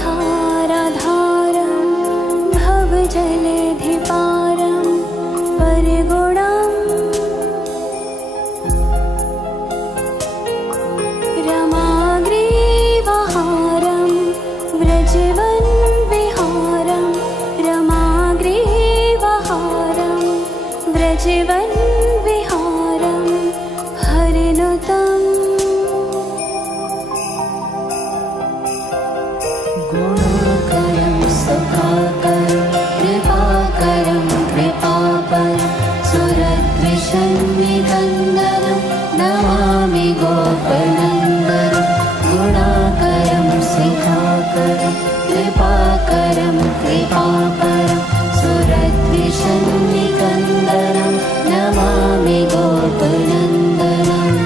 धाराधारं भवजलधिपारं परगुणं रमाग्रीवहारं व्रजवनविहारं रमाग्रीवहारं व्रजवनविहारं हरिनुतं गुणाकरं सुखाकरं कृपाकरं कृपापरं सुरद्विषन्निकन्दनं नमामि गोपनन्दनं गुणाकरं सुखाकरं कृपाकरं कृपापरं सुरद्विषन्निकन्दनं नमामि गोपनन्दनम्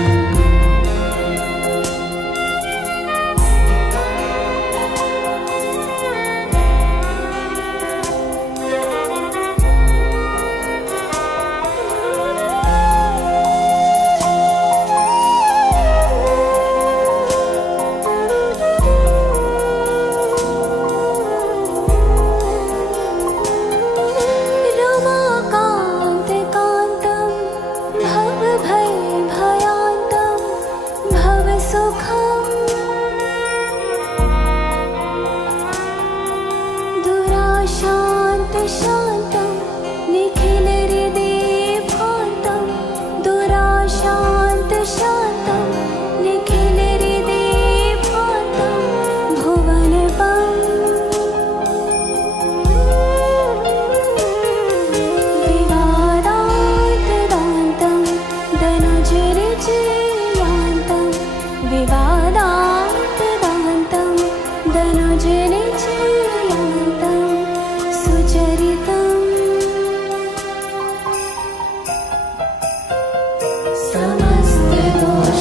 रमाकान्तकान्तं भवभयभयान्तं भवसुखं दुराशान्तशान्तं निखिलहृदयभान्तं दुराशान्तशान्तं निखिलहृदयभान्तं भुवनपम् विवादान्तदान्तं धनुजरिचयान्तं विवादान्तदान्तं धनुजरिचयान्तं सुचरितम्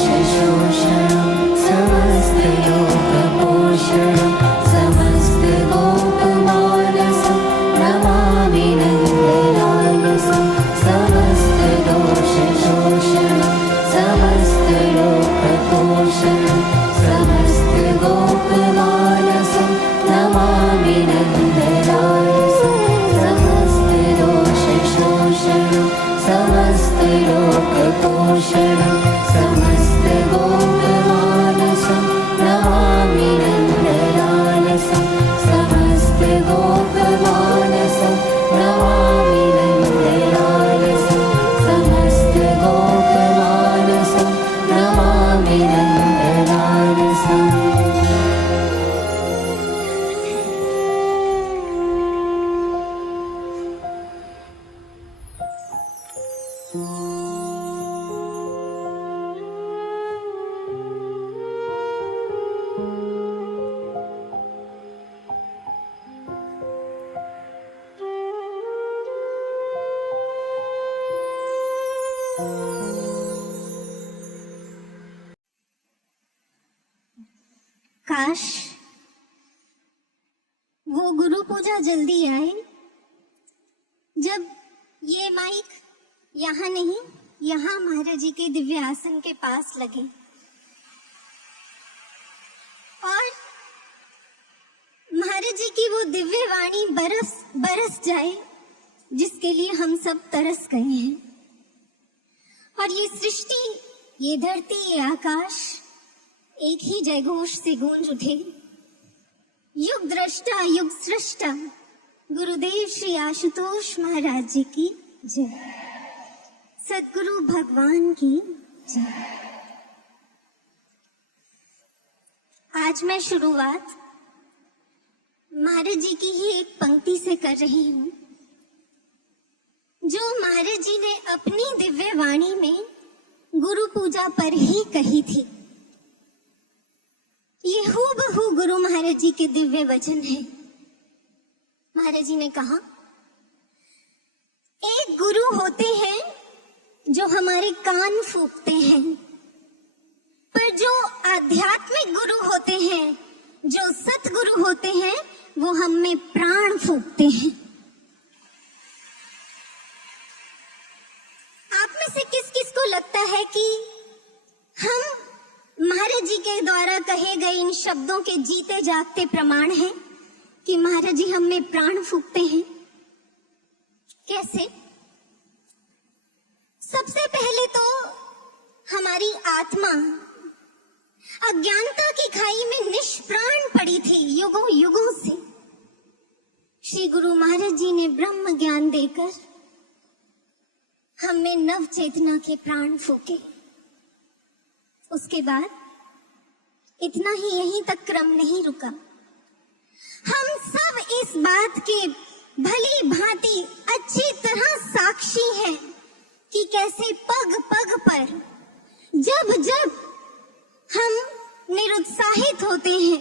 समस्तदोषशोषणं समस्तलोकपोषणं समस्तगोपमानसं नमामि नन्दलालसं समस्तदोषशोषणं समस्तलोकपोषणं समस्तगोपमानसं नमामि नन्दलालसं समस्तदोषशोषणं समस्तलोकपोषणं समस्तगोपमानसं नमामि नन्दलालसं समस्तगोपमानसं नमामि नन्दलालसं समस्तगोपमानसं नमामि नन्दलालसम् काश वो गुरु पूजा जल्दी आए, जब ये माइक यहाँ नहीं, यहाँ महाराज जी के दिव्य आसन के पास लगे और महाराज जी की वो दिव्य वाणी बरस बरस जाए, जिसके लिए हम सब तरस गए हैं। और ये सृष्टि, ये धरती, ये आकाश एक ही जयघोष से गूंज उठे। युग दृष्टा युग सृष्टा गुरुदेव श्री आशुतोष महाराज जी की जय, सद्गुरु भगवान की जय। आज मैं शुरुआत महाराज जी की ही एक पंक्ति से कर रही हूँ, जो महाराज जी ने अपनी दिव्य वाणी में गुरु पूजा पर ही कही थी। ये हूबहू गुरु महाराज जी के दिव्य वचन है। महाराज जी ने कहा, एक गुरु होते हैं जो हमारे कान फूंकते हैं, पर जो आध्यात्मिक गुरु होते हैं, जो सतगुरु होते हैं, वो हम में प्राण फूंकते हैं। आप में से किस किस को लगता है कि हम महाराज जी के द्वारा कहे गए इन शब्दों के जीते जागते प्रमाण हैं कि महाराज जी हम में प्राण फूंकते हैं। कैसे? सबसे पहले तो हमारी आत्मा अज्ञानता की खाई में निष्प्राण पड़ी थी युगों युगों से। श्री गुरु महाराज जी ने ब्रह्म ज्ञान देकर हम में नव चेतना के प्राण फूके। उसके बाद इतना ही यहीं तक क्रम नहीं रुका। हम सब इस बात के भली भांति अच्छी तरह साक्षी हैं कि कैसे पग पग पर जब जब हम निरुत्साहित होते हैं,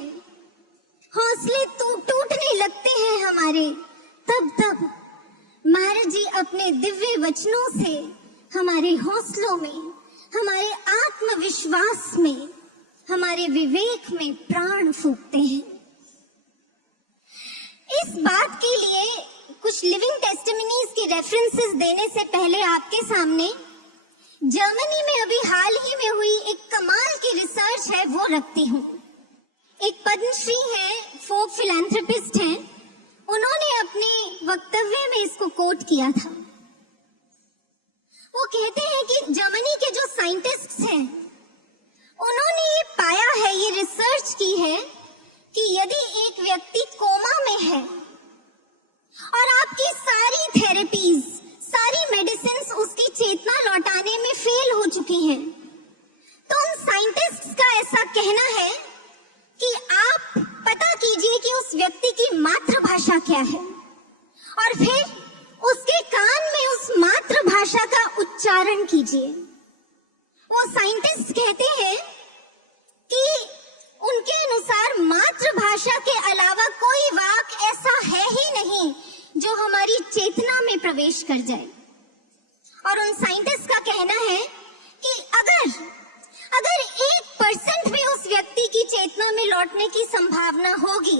हौसले टूटने लगते हैं हमारे, तब तब महाराज जी अपने दिव्य वचनों से हमारे हौसलों में, हमारे आत्मविश्वास में, हमारे विवेक में प्राण फूंकते हैं। इस बात के लिए कुछ लिविंग टेस्टिमनीज के रेफरेंसेस देने से पहले आपके सामने जर्मनी में अभी हाल ही में हुई एक कमाल की रिसर्च है वो रखती हूँ। एक पद्मश्री है, फोक फिलैंथ्रोपिस्ट हैं, उन्होंने अपने वक्तव्य में इसको कोट किया था। वो कहते हैं कि जर्मनी के जो साइंटिस्ट्स हैं उन्होंने ये पाया है, ये रिसर्च की है कि यदि एक व्यक्ति कोमा में है और आपकी सारी थेरेपीज, सारी मेडिसिन्स उसकी चेतना लौटाने में फेल हो चुकी हैं, तो उन साइंटिस्ट्स का ऐसा कहना है कि आप पता कीजिए कि उस व्यक्ति की मातृभाषा क्या है और फिर उसके कान में उस मातृभाषा का उच्चारण कीजिए। वो साइंटिस्ट कहते हैं कि उनके अनुसार मातृभाषा के अलावा कोई वाक ऐसा है ही नहीं जो हमारी चेतना में प्रवेश कर जाए। और उन साइंटिस्ट का कहना है कि अगर 1% भी उस व्यक्ति की चेतना में लौटने की संभावना होगी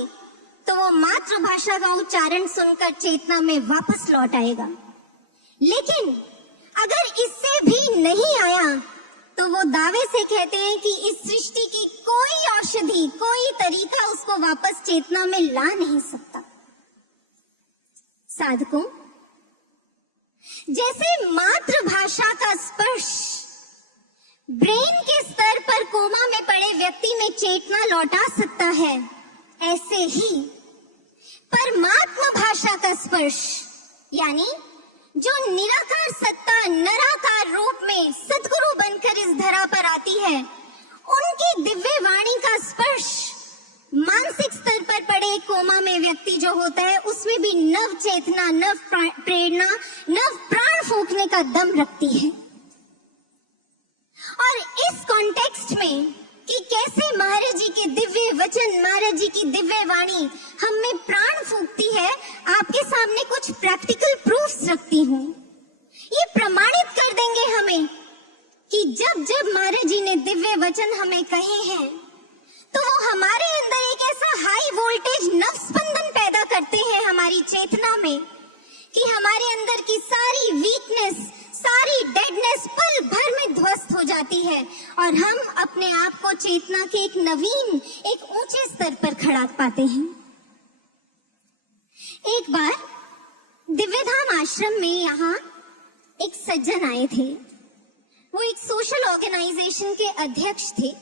तो वो मातृभाषा का उच्चारण सुनकर चेतना में वापस लौट आएगा। लेकिन अगर इससे भी नहीं आया तो वो दावे से कहते हैं कि इस सृष्टि की कोई औषधि, कोई तरीका उसको वापस चेतना में ला नहीं सकता। साधकों, जैसे मातृभाषा का स्पर्श ब्रेन के स्तर पर कोमा में पड़े व्यक्ति में चेतना लौटा सकता है, ऐसे ही परमात्मा भाषा का स्पर्श यानी जो निराकार सत्ता निराकार रूप में सद्गुरु बनकर इस धरा पर आती है, उनकी दिव्य वाणी का स्पर्श मानसिक स्तर पर पड़े कोमा में व्यक्ति जो होता है उसमें भी नव चेतना, नव प्रेरणा, नव प्राण फूंकने का दम रखती है। और इस कॉन्टेक्स्ट में कि कैसे महाराज जी के दिव्य वचन, महाराज जी की दिव्य वाणी हम में प्राण फूंकती है, आपके सामने कुछ प्रैक्टिकल प्रूफ्स रखती हूँ। ये प्रमाणित कर देंगे हमें कि जब जब महाराज जी ने दिव्य वचन हमें कहे हैं तो वो हमारे अंदर एक ऐसा हाई वोल्टेज नव स्पंदन पैदा करते हैं हमारी चेतना में कि हमारे अंदर की सारी वीकनेस, सारी डेडनेस पल भर में ध्वस्त हो जाती है और हम अपने आप को चेतना के एक नवीन, एक ऊंचे स्तर पर खड़ा पाते हैं। एक बार दिव्यधाम आश्रम में यहाँ एक सज्जन आए थे। वो एक सोशल ऑर्गेनाइजेशन के अध्यक्ष थे।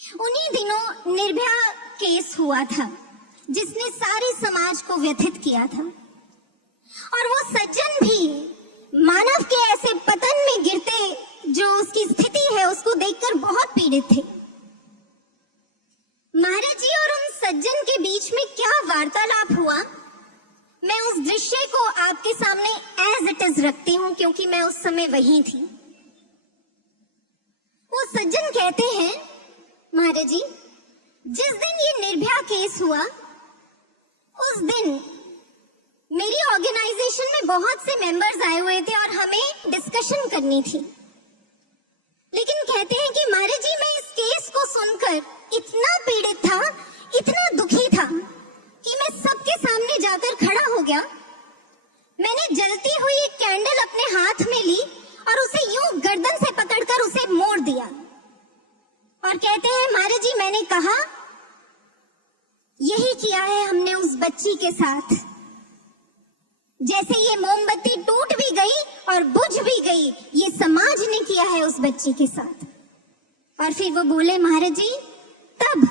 उन्हीं दिनों निर्भया केस हुआ था जिसने सारे समाज को व्यथित किया था और वो सज्जन भी मानव के ऐसे पतन में गिरते जो उसकी स्थिति है उसको देखकर बहुत पीड़ित थे। महाराज जी और उन सज्जन के बीच में क्या वार्तालाप हुआ, मैं उस दृश्य को आपके सामने एज इट इज रखती हूँ क्योंकि मैं उस समय वहीं थी। वो सज्जन कहते हैं, महाराज जी जिस दिन ये निर्भया केस हुआ उस दिन मेरी ऑर्गेनाइजेशन में बहुत से मेंबर्स आए हुए थे और हमें डिस्कशन करनी थी। लेकिन कहते हैं कि महाराज जी मैं इस केस को सुनकर इतना पीड़ित था, इतना दुखी था कि मैं सबके सामने जाकर खड़ा हो गया। मैंने जलती हुई एक कैंडल अपने हाथ में ली और उसे यूं गर्दन से पकड़कर उसे मोड़ दिया और कहते हैं महाराज जी मैंने कहा यही किया है हमने उस बच्ची के साथ। जैसे ये मोमबत्ती टूट भी गई और बुझ भी गई, ये समाज ने किया है उस बच्ची के साथ। और फिर वो बोले महाराज जी तब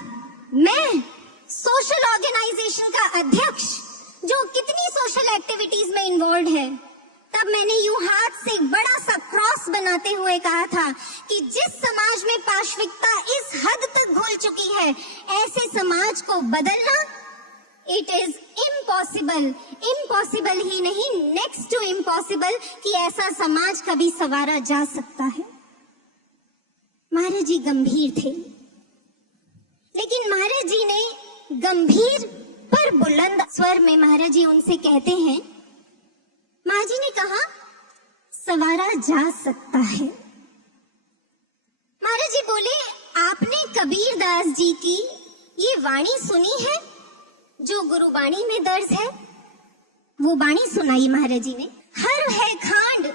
मैं सोशल ऑर्गेनाइजेशन का अध्यक्ष जो कितनी सोशल एक्टिविटीज में इन्वॉल्व है, तब मैंने यूं हाथ से बड़ा सा क्रॉस बनाते हुए कहा था कि जिस समाज में पाशविकता इस हद तक घुल चुकी है, ऐसे समाज को बदलना इट इज इम्पॉसिबल। इम्पॉसिबल ही नहीं, नेक्स्ट टू इम्पॉसिबल कि ऐसा समाज कभी संवारा जा सकता है। महाराज जी गंभीर थे, लेकिन महाराज जी ने गंभीर पर बुलंद स्वर में महाराज जी उनसे कहते हैं, महाराज जी ने कहा संवारा जा सकता है। महाराज जी बोले आपने कबीरदास जी की ये वाणी सुनी है जो गुरुबाणी में दर्ज है? वो वाणी सुनाई महाराज जी ने। हर है खांड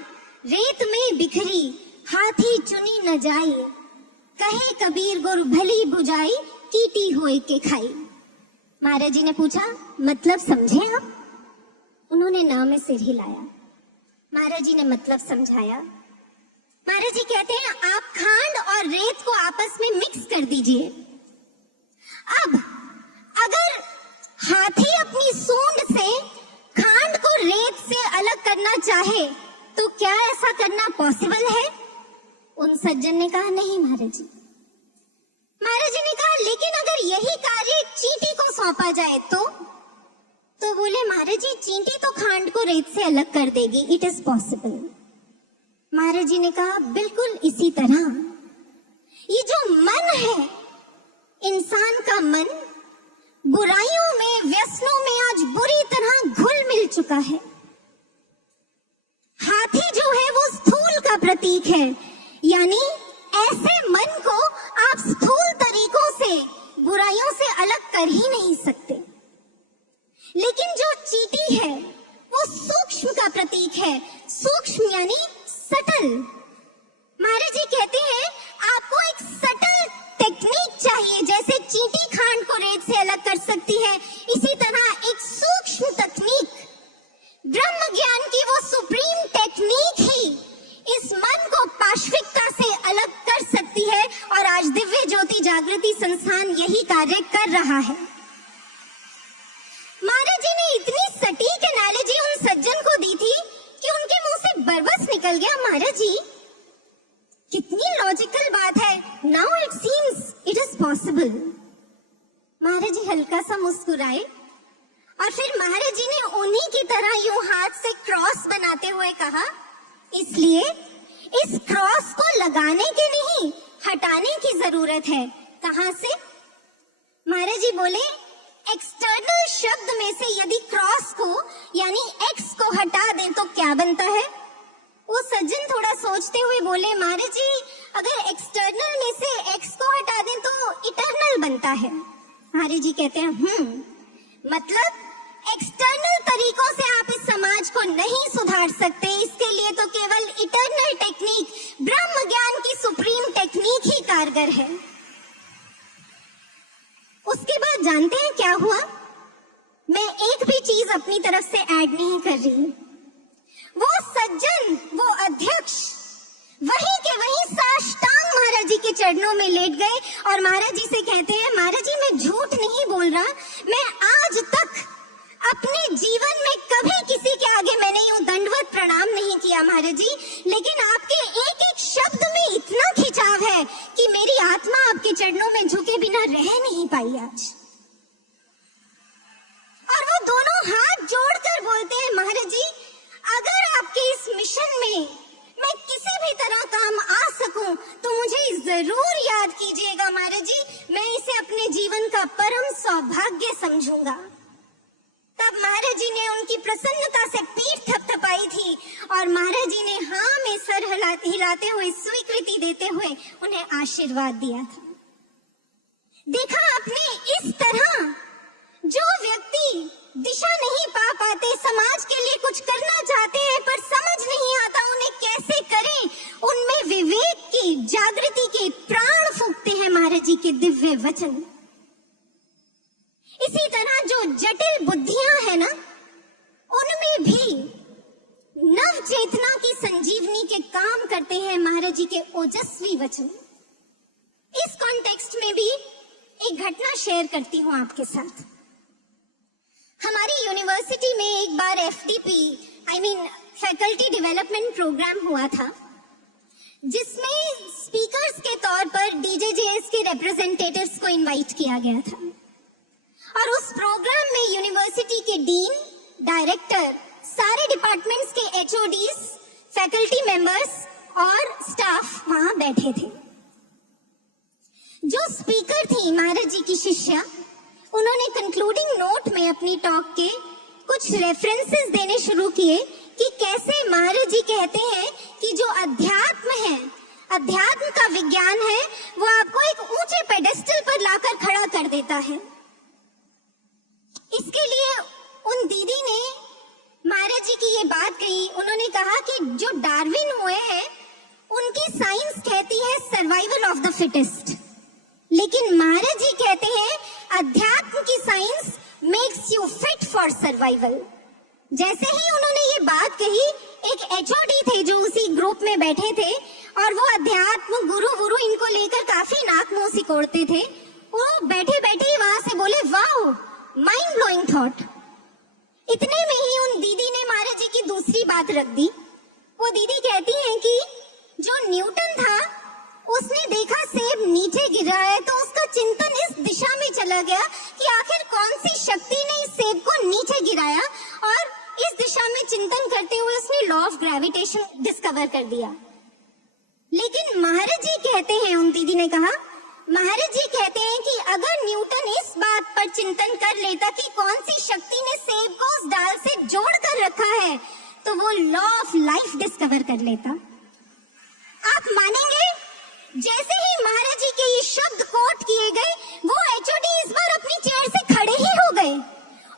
रेत में बिखरी, हाथी चुनी न जाए, कहे कबीर गुर भली बुझाई, कीटी होए के खाई। महाराज जी ने पूछा मतलब समझे आप? उन्होंने ना में सिर हिलाया। महाराज जी ने मतलब समझाया। महाराज जी कहते हैं आप खांड और रेत को आपस में मिक्स कर दीजिए। अब अगर हाथी अपनी सूंड से खांड को रेत से अलग करना चाहे तो क्या ऐसा करना पॉसिबल है? उन सज्जन ने कहा नहीं महाराज जी। महाराज जी ने कहा लेकिन अगर यही कार्य चींटी को सौंपा जाए तो बोले महाराज जी चींटी तो खांड को रेत से अलग कर देगी, इट इज पॉसिबल। महाराज जी ने कहा बिल्कुल इसी तरह ये जो मन है, इंसान का मन बुराइयों में, व्यसनों में आज बुरी तरह घुल मिल चुका है। हाथी जो है वो स्थूल का प्रतीक है, यानी ऐसे मन को आप स्थूल तरीकों से, बुराइयों से अलग कर ही नहीं सकते। लेकिन जो चींटी है वो सूक्ष्म का प्रतीक है, सूक्ष्म यानी सटल। महाराज जी कहते हैं आपको एक सटल टेक्निक चाहिए, जैसे चींटी खांड को रेत से अलग कर सकती है, इसी तरह एक सूक्ष्म तकनीक, ब्रह्म ज्ञान की वो सुप्रीम टेक्निक ही इस मन को पाशविकता से अलग कर सकती है। और आज दिव्य ज्योति जागृति संस्थान यही कार्य कर रहा है। महाराज जी ने इतनी सटीक एनालॉजी उन सज्जन को दी थी कि उनके मुंह से बरबस निकल गया। महाराज जी कितनी लॉजिकल बात है, now it seems it is possible. Maharaj ji हल्का सा मुस्कुराए और फिर महाराज जी ने उन्हीं की तरह यूं हाथ से क्रॉस बनाते हुए कहा, इसलिए इस क्रॉस को लगाने के नहीं हटाने की जरूरत है। कहां से? महाराज जी बोले एक्सटर्नल शब्द में से यदि क्रॉस को यानी एक्स को हटा दें तो क्या बनता है? वो सज्जन थोड़ा सोचते हुए बोले महाराज जी अगर एक्सटर्नल में से एक्स को हटा दें तो इटर्नल बनता है। महाराज जी कहते हैं मतलब एक्सटर्नल तरीकों से आप इस समाज को नहीं सुधार सकते, इसके लिए तो केवल इटर्नल टेक्निक, ब्रह्म ज्ञान की सुप्रीम टेक्निक ही कारगर है। उसके बाद जानते हैं क्या हुआ? मैं एक भी चीज अपनी तरफ से ऐड नहीं कर रही। वो सज्जन, वो अध्यक्ष वहीं के वहीं साष्टांग महाराज जी के चरणों में लेट गए और महाराज जी से कहते हैं महाराज जी मैं झूठ नहीं बोल रहा, मैं आज तक अपने जीवन में कभी किसी के आगे मैंने यूं दंडवत प्रणाम नहीं किया महाराज जी, लेकिन आपके एक एक शब्द में इतना खिंचाव है कि मेरी आत्मा आपके चरणों में झुके बिना रह नहीं पाई आज। और वो दोनों हाथ जोड़कर बोलते हैं महाराज जी अगर आपके इस मिशन में मैं किसी भी तरह काम आ सकूं तो मुझे जरूर याद कीजिएगा महाराज जी, मैं इसे अपने जीवन का परम सौभाग्य समझूंगा। तब महाराज जी ने उनकी प्रसन्नता से पीठ थपथपाई थी और महाराज जी ने हाँ में सर हिलाते हुए स्वीकृति देते हुए उन्हें आशीर्वाद दिया था। देखा आपने, इस तरह जो व्यक्ति दिशा नहीं पा पाते, समाज के लिए कुछ करना चाहते हैं पर समझ नहीं आता उन्हें कैसे करें, उनमें विवेक की, जागृति के प्राण फूंकते हैं महाराज वचन। इसी तरह जो जटिल बुद्धियां हैं ना, उनमें भी नव चेतना की संजीवनी के काम करते हैं महाराज जी के ओजस्वी वचन। इस कॉन्टेक्स्ट में भी एक घटना शेयर करती हूं आपके साथ। हमारी यूनिवर्सिटी में एक बार FDP फैकल्टी डेवलपमेंट प्रोग्राम हुआ था, जिसमें स्पीकर्स के तौर पर DJJS के रिप्रेजेंटेटिव्स को इनवाइट किया गया था। और उस प्रोग्राम में यूनिवर्सिटी के डीन, डायरेक्टर, सारे डिपार्टमेंट्स के HODs, फैकल्टी मेंबर्स और स्टाफ वहां बैठे थे। जो स्पीकर थी महाराज जी की शिष्या, उन्होंने कंक्लूडिंग नोट में अपनी टॉक के कुछ रेफरेंसेस देने शुरू किए कि कैसे महाराज जी कहते हैं कि जो अध्यात्म है, अध्यात्म का विज्ञान है, वो आपको एक ऊंचे पेडेस्टल पर लाकर खड़ा कर देता है। इसके लिए उन दीदी ने महाराज जी की ये बात कही। उन्होंने कहा कि जो डार्विन हुए हैं, उनकी साइंस कहती है सर्वाइवल ऑफ द फिटेस्ट, लेकिन महाराज जी कहते हैं अध्यात्म की science makes you fit for survival. जैसे ही उन्होंने ये बात कही, एक HOD थे जो उसी ग्रुप में बैठे थे, और वो अध्यात्म गुरु इनको लेकर काफी नाक मुंह सिकोड़ते थे। वो बैठे बैठे ही वहां से बोले, वाओ, माइंड ब्लोइंग थॉट। इतने में ही उन दीदी ने महाराज जी की दूसरी बात रख दी। वो दीदी कहती हैं कि जो न्यूटन था, उसने देखा सेब नीचे गिरा है, तो उसका चिंतन इस दिशा में चला गया कि आखिर कौन सी शक्ति ने इस सेब को नीचे गिराया, और इस दिशा में चिंतन करते हुए उसने लॉ ऑफ ग्रेविटेशन डिस्कवर कर दिया। लेकिन महाराज जी कहते हैं, उन दीदी ने कहा, महाराज जी कहते हैं कि अगर न्यूटन इस बात पर चिंतन कर लेता कि कौन सी शक्ति ने सेब को उस डाल से जोड़ कर रखा है, तो वो लॉ ऑफ लाइफ डिस्कवर कर लेता। आप मानेंगे, जैसे ही महाराज जी के ये शब्द कोट किए गए, वो HOD इस बार अपनी चेयर से खड़े ही हो गए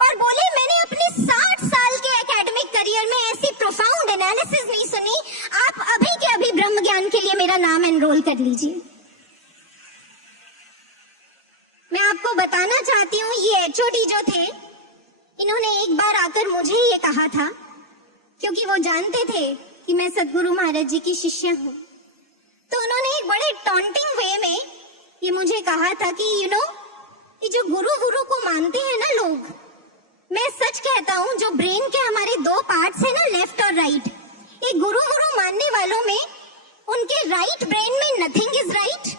और बोले, मैंने अपने 60 साल के एकेडमिक करियर में ऐसी प्रोफाउंड एनालिसिस नहीं सुनी। आप अभी के अभी ब्रह्म ज्ञान के लिए मेरा नाम एनरोल कर लीजिए। मैं आपको बताना चाहती हूँ, ये HOD जो थे, इन्होंने एक बार आकर मुझे ये कहा था, क्योंकि वो जानते थे कि मैं सद्गुरु महाराज जी की शिष्या हूँ। तो उन्होंने एक बड़े टॉन्टिंग वे में ये मुझे कहा था कि ये जो गुरु को मानते हैं ना लोग, मैं सच कहता हूँ, जो ब्रेन के हमारे 2 पार्ट्स हैं ना, लेफ्ट और राइट, ये गुरु मानने वालों में उनके राइट ब्रेन में नथिंग इज राइट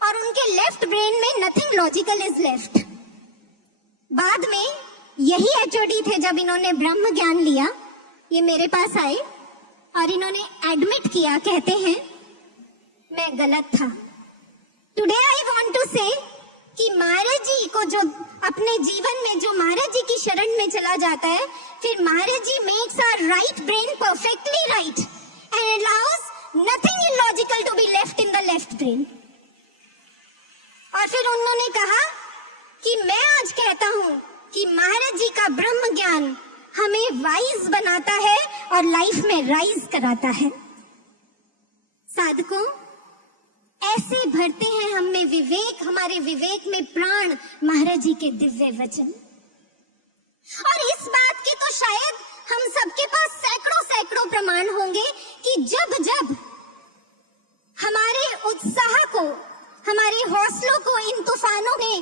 और उनके लेफ्ट ब्रेन में नथिंग लॉजिकल इज लेफ्ट। बाद में यही HOD थे, जब इन्होंने ब्रह्म ज्ञान लिया, ये मेरे पास आए और इन्होंने एडमिट किया, कहते हैं मैं गलत था। टुडे आई वांट टू से कि महाराज जी को जो अपने जीवन में जो महाराज जी की शरण में चला जाता है, फिर Maharaj ji makes our right brain perfectly right and allows nothing illogical to be left in the left brain. और फिर उन्होंने कहा कि मैं आज कहता हूं कि महाराज जी का ब्रह्म ज्ञान हमें वाइज बनाता है और लाइफ में राइज कराता है। साधकों, ऐसे भरते हैं हम में विवेक, हमारे विवेक में प्राण महाराज जी के दिव्य वचन। और इस बात के तो शायद हम सबके पास सैकड़ों प्रमाण होंगे कि जब जब हमारे उत्साह को, हमारे हौसलों को इन तूफानों ने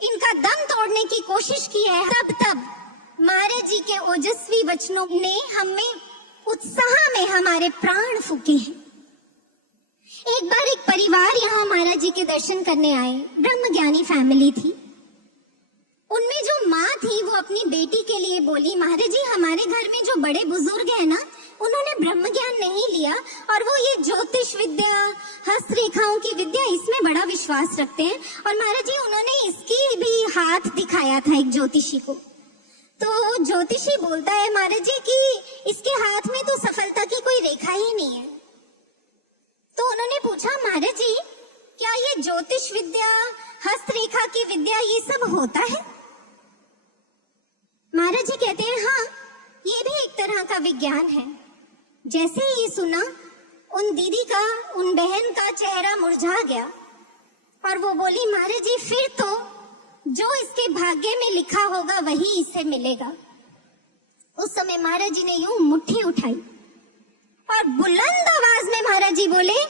इनका दम तोड़ने की कोशिश की है, तब महाराज जी के ओजस्वी वचनों ने हमें उत्साह में हमारे प्राण फूके हैं। एक बार एक परिवार यहाँ महाराज जी के दर्शन करने आए, ब्रह्म ज्ञानी फैमिली थी। उनमें जो माँ थी, वो अपनी बेटी के लिए बोली, महाराज जी हमारे घर में जो बड़े बुजुर्ग हैं ना, उन्होंने ब्रह्म ज्ञान नहीं लिया और वो ये ज्योतिष विद्या, हस्तरेखाओं की विद्या, इसमें बड़ा विश्वास रखते हैं। और महाराज जी उन्होंने इसकी भी हाथ दिखाया था एक ज्योतिषी को। तो ज्योतिषी बोलता है महाराज जी कि इसके हाथ में तो सफलता की कोई रेखा ही नहीं है। तो उन्होंने पूछा, महाराज जी क्या ये ज्योतिष विद्या, हस्तरेखा की विद्या, ये सब होता है? महाराज जी कहते हैं, हाँ, ये भी एक तरह का विज्ञान है। जैसे ही ये सुना, उन दीदी का, उन बहन का चेहरा मुरझा गया और वो बोली, महाराज जी फिर तो जो इसके भाग्य में लिखा होगा वही इसे मिलेगा। उस समय महाराज जी ने यूं मुट्ठी उठाई और बुलंद आवाज में महाराज जी बोले,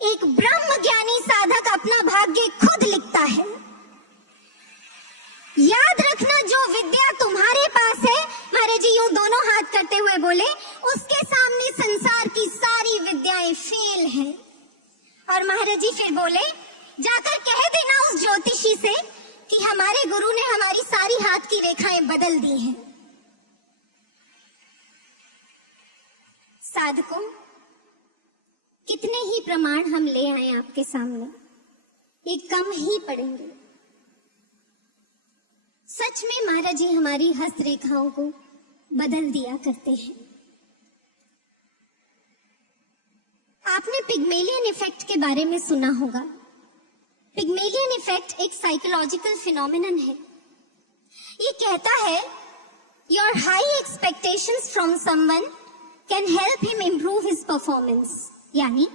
एक ब्रह्म ज्ञानी साधक अपना भाग्य खुद लिखता है। याद रखना, जो विद्या तुम्हारे पास है, महाराज जी यूं दोनों हाथ करते हुए बोले, उसके सामने संसार की सारी विद्याएं फेल हैं। और महाराज जी फिर बोले, जाकर कह देना उस ज्योतिषी से कि हमारे गुरु ने हमारी सारी हाथ की रेखाएं बदल दी हैं। साधकों, कितने ही प्रमाण हम ले आए आपके सामने, ये कम ही पड़ेंगे। सच में महाराज जी हमारी हस्तरेखाओं को बदल दिया करते हैं। आपने पिग्मेलियन इफेक्ट के बारे में सुना होगा। पिग्मेलियन इफेक्ट एक साइकोलॉजिकल फिनोमिनन है। ये कहता है, your high expectations from someone can help him improve his performance. यानी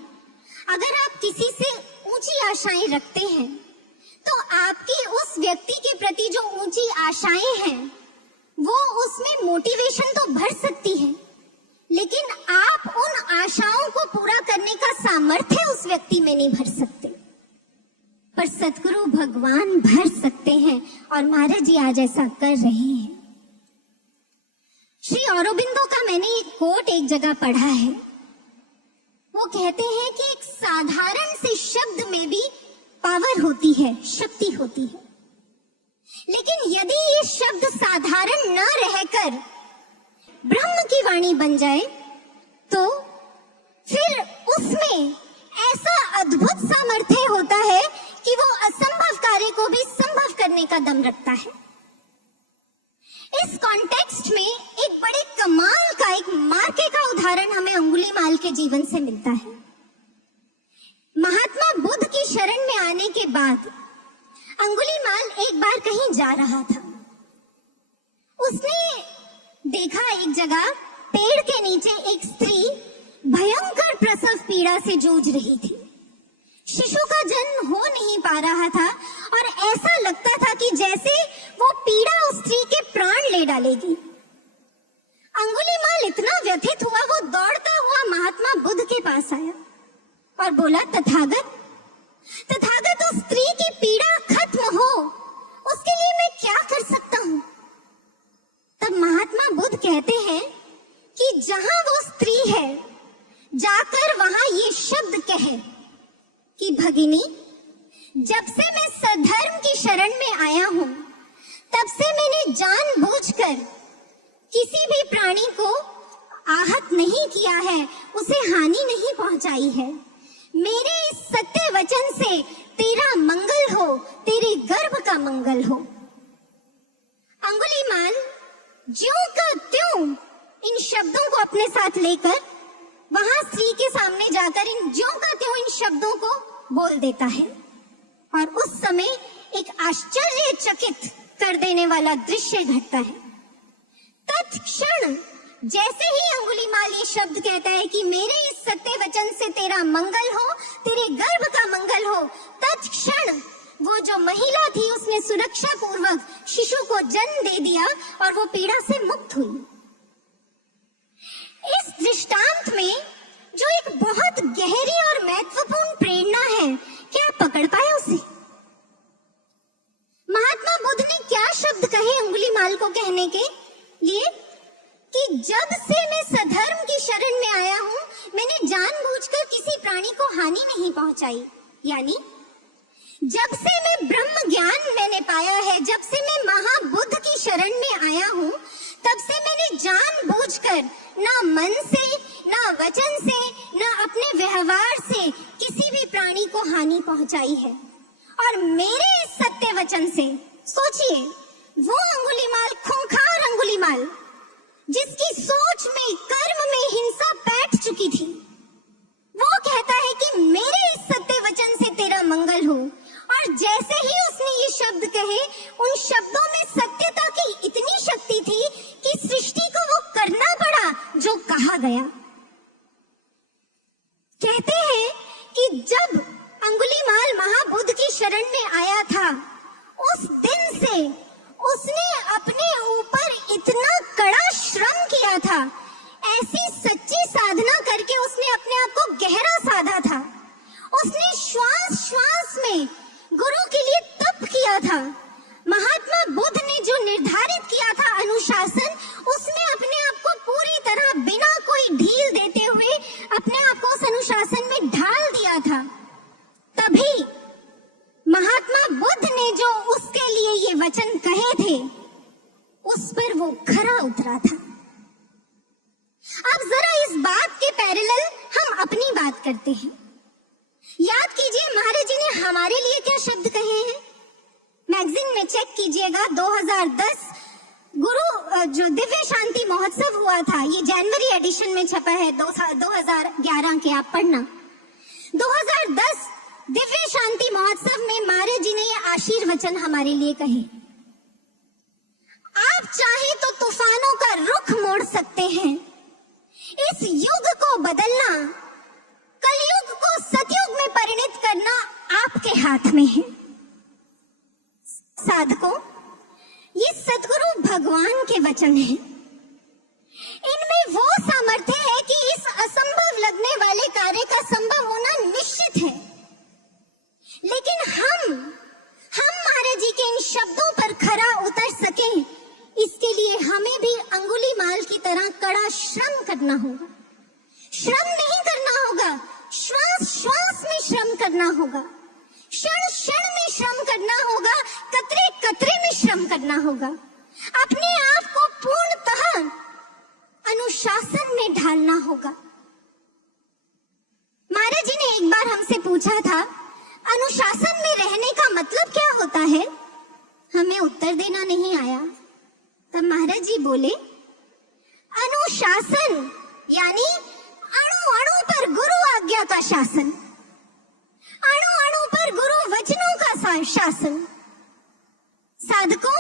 अगर आप किसी से ऊंची आशाएं रखते हैं तो आपकी उस व्यक्ति के प्रति जो ऊंची आशाएं हैं वो उसमें मोटिवेशन तो भर सकती है, लेकिन आप उन आशाओं को पूरा करने का सामर्थ्य उस व्यक्ति में नहीं भर सकते, पर सद्गुरु भगवान भर सकते हैं। और महाराज जी आज ऐसा कर रहे हैं। श्री औरोबिंदो का मैंने एक कोट एक जगह पढ़ा है। वो कहते हैं कि एक साधारण से शब्द में भी पावर होती है, शक्ति होती है, लेकिन यदि ये शब्द साधारण न रहकर ब्रह्म की वाणी बन जाए तो फिर उसमें ऐसा अद्भुत सामर्थ्य होता है कि वो असंभव कार्य को भी संभव करने का दम रखता है। इस कॉन्टेक्स्ट में एक बड़े कमाल का, एक मार्के का उदाहरण हमें अंगुलीमाल के जीवन से मिलता है। महात्मा बुद्ध की शरण में आने के बाद अंगुलीमाल एक बार कहीं जा रहा था। उसने देखा एक जगह पेड़ के नीचे एक स्त्री भयंकर प्रसव पीड़ा से जूझ रही थी। शिशु का जन्म हो नहीं पा रहा था और ऐसा लगता था कि जैसे वो पीड़ा उस स्त्री के प्राण ले डालेगी। अंगुलीमाल इतना व्यथित हुआ, वो दौड़ता हुआ महात्मा बुद्ध के पास आया और बोला, तथागत, उस स्त्री की पीड़ा खत्म हो, उसके लिए मैं क्या कर सकता हूँ? तब महात्मा बुद्ध कहते हैं कि जहां वो स्त्री है, जाकर वहां ये शब्द कहे कि भगिनी, जब से मैं सधर्म की शरण में आया हूं, तब से मैंने जानबूझकर किसी भी प्राणी को आहत नहीं किया है, उसे हानि नहीं पहुंचाई है। मेरे इस सत्य वचन से तेरा मंगल हो, तेरे गर्भ का मंगल हो। अंगुलीमाल ज्यों का त्यों इन शब्दों को अपने साथ लेकर वहां स्त्री के सामने जाकर इन ज्यों का त्यों इन शब्दों को बोल देता है और उस समय एक आश्चर्यचकित कर देने वाला दृश्य घटता है। तत्क्षण जैसे ही अंगुलीमाल ये शब्द कहता है कि मेरे इस सत्य वचन से तेरा मंगल हो, तेरे गर्भ का मंगल हो, तत्क्षण वो जो महिला थी उसने सुरक्षा पूर्वक शिशु को जन्म दे दिया और वो पीड़ा से मुक्त हुई। इस दृष्टांत में जो एक बहुत गहरी और महत्वपूर्ण प्रेरणा है, क्या पकड़ पाए उसे? महात्मा बुद्ध ने क्या शब्द कहे अंगुलीमाल को कहने के लिए कि जब से मैं सधर्म की शरण में आया हूं, मैंने जानबूझकर किसी प्राणी को हानि नहीं पहुंचाई। यानी जब से मैं ब्रह्म ज्ञान मैंने पाया है, जब से मैं महाबुद्ध की शरण में आया हूं, तब से मैंने जानबूझकर ना मन से, ना वचन से, ना अपने व्यवहार से किसी भी प्राणी को हानि पहुंचाई है। और मेरे इस सत्य वचन से सोचिए, वो अंगुलीमाल, खूंखार अंगुलीमाल, जिसकी सोच में, कर्म में हिंसा बैठ चुकी थी, वो कहता है कि मेरे इस सत्य वचन से तेरा मंगल हो। और जैसे ही उसने ये शब्द कहे, उन शब्दों में सत्यता की इतनी शक्ति थी कि सृष्टि को वो करना पड़ा जो कहा गया। कहते हैं कि जब अंगुलीमाल महाबुद्ध की शरण निर्धारित किया था अनुशासन, उसमें अपने आप को पूरी तरह बिना कोई ढील देते हुए अपने आप को उस अनुशासन में ढाल दिया था। तभी महात्मा बुद्ध ने जो उसके लिए ये वचन कहे थे, उस पर वो खरा उतरा था। अब जरा इस बात के पैरेलल हम अपनी बात करते हैं। याद कीजिए महाराज जी ने हमारे लिए क्या शब्द कहे हैं। मैगजीन में चेक कीजिएगा, 2010 गुरु जो दिव्य शांति महोत्सव हुआ था, ये जनवरी एडिशन में छपा है 2011 के, आप पढ़ना। 2010 दिव्य शांति महोत्सव में महाराज जी ने ये आशीर्वचन हमारे लिए कहे। आप चाहे तो तूफानों का रुख मोड़ सकते हैं। इस युग को बदलना, कलयुग को सतयुग में परिणत करना आपके हाथ में है। साधकों, ये सतगुरु भगवान के वचन हैं। इनमें वो सामर्थ्य है कि इस असंभव लगने वाले कार्य का संभव होना निश्चित है। लेकिन हम महाराज जी के इन शब्दों पर खरा उतर सकें, इसके लिए हमें भी अंगुलीमाल की तरह कड़ा श्रम करना होगा। श्रम नहीं करना होगा, श्वास श्वास में श्रम करना होगा, क्षण क्षण में श्रम करना होगा, कतरे कतरे में श्रम करना होगा। अपने आप को पूर्णतः अनुशासन में ढालना होगा। महाराज जी ने एक बार हमसे पूछा था, अनुशासन में रहने का मतलब क्या होता है? हमें उत्तर देना नहीं आया। तब महाराज जी बोले, अनुशासन यानी अणु अणु पर गुरु आज्ञा का शासन, अणु अणु पर गुरु वचनों का शासन। साधकों,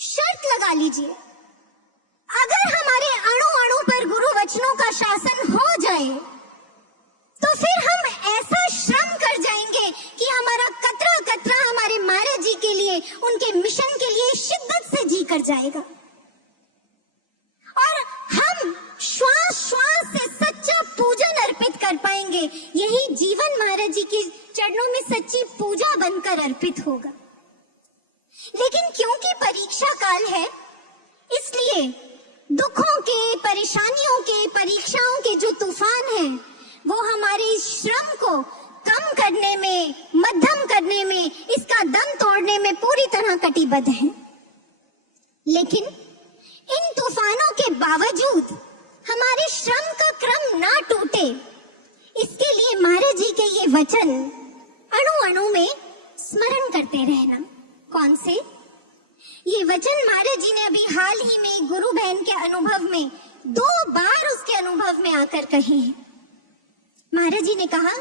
शर्त लगा लीजिए, अगर हमारे अणु अणु पर गुरु वचनों का शासन हो जाए तो फिर हम ऐसा श्रम कर जाएंगे कि हमारा कतरा कतरा हमारे महाराज जी के लिए, उनके मिशन के लिए शिद्दत से जी कर जाएगा। और हम श्वास श्वास से सच्चा पूजन अर्पित कर पाएंगे। यही जीवन महाराज जी के चरणों में सच्ची पूजा बनकर अर्पित होगा। लेकिन क्योंकि परीक्षा काल है, इसलिए दुखों के, परेशानियों के, परीक्षाओं के जो तूफान हैं, वो हमारे श्रम को कम करने में, मध्यम करने में, इसका दम तोड़ने में पूरी तरह कटिबद्ध हैं। लेकिन इन तूफानों के बावजूद हमारे श्रम का क्रम ना टूटे, इसके लिए महाराज जी के ये वचन अणु अणु में स्मरण करते रहना। कौन से? ये वचन महाराज जी ने अभी हाल ही में गुरु बहन के अनुभव में 2 बार उसके अनुभव में आकर कहे हैं। महाराज जी ने कहा,